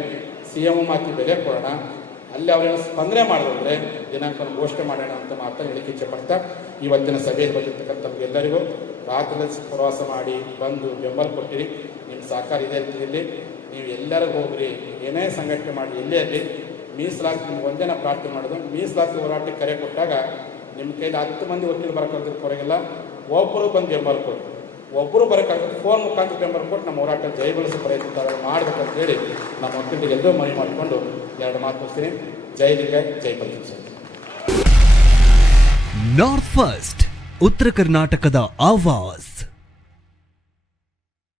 CM ಮಾತಿ ಬೆಲೆ ಕೊಡೋಣ. ಅಲ್ಲಿ ಅವರೇನು ಸ್ಪಂದನೆ ಮಾಡಿದ್ರೆ ದಿನಾಂಕವನ್ನು ಘೋಷಣೆ ಮಾಡೋಣ ಅಂತ ಮಾತನ್ನು ಹೇಳಿಕೆ ಇಚ್ಛೆ ಪಡ್ತಾ, ಇವತ್ತಿನ ಸಭೆಯಲ್ಲಿ ಬಂದಿರ್ತಕ್ಕಂಥ ತಮಗೆಲ್ಲರಿಗೂ ರಾತ್ರಿ ಪ್ರವಾಸ ಮಾಡಿ ಬಂದು ಬೆಂಬಲ ಕೊಟ್ಟಿರಿ. ನಿಮ್ಮ ಸಹಕಾರ ಇದೇ ರೀತಿಯಲ್ಲಿ ನೀವು ಎಲ್ಲರಿಗೂ ಹೋಗ್ರಿ, ಏನೇ ಸಂಘಟನೆ ಮಾಡಿ ಎಲ್ಲೇ ಇರಲಿ, ಮೀಸಲಾತಿ ನಿಮ್ಗೆ ಒಂದೇ ನಾವು ಪ್ರಾರ್ಥನೆ ಮಾಡೋದು, ಮೀಸಲಾತಿ ಹೋರಾಟಕ್ಕೆ ಕರೆ ಕೊಟ್ಟಾಗ ನಿಮ್ಮ ಕೈಲಿ 10 ಮಂದಿ ವಕೀಲರು ಬರೋಕ್ಕಾಗದ ಹೊರಗೆಲ್ಲ ಒಬ್ಬರು ಬಂದು ಬೆಂಬಲ ಕೊಟ್ಟು, ಒಬ್ಬರು ಬರೋಕ್ಕಾಗದ ಫೋನ್ ಮುಖಾಂತರ ಬೆಂಬಲ ಕೊಟ್ಟು ನಮ್ಮ ಹೋರಾಟ ಜಯಗೊಳಿಸೋ ಪ್ರಯತ್ನ ಮಾಡಬೇಕಂತ ಹೇಳಿ ನಮ್ಮ ವಕೀಲರಿಗೆ ಎಲ್ಲರೂ ಮನವಿ ಮಾಡಿಕೊಂಡು 2 ಮಾತು ಮುಗಿಸ್ತೀನಿ. ಜೈ ಲಿಂಗಾಯತ್, ಜೈ ಪಂಚಾಯತ್. ನಾರ್ತ್ ಫಸ್ಟ್ ಉತ್ತರ ಕರ್ನಾಟಕದ ಆವಾಸ್.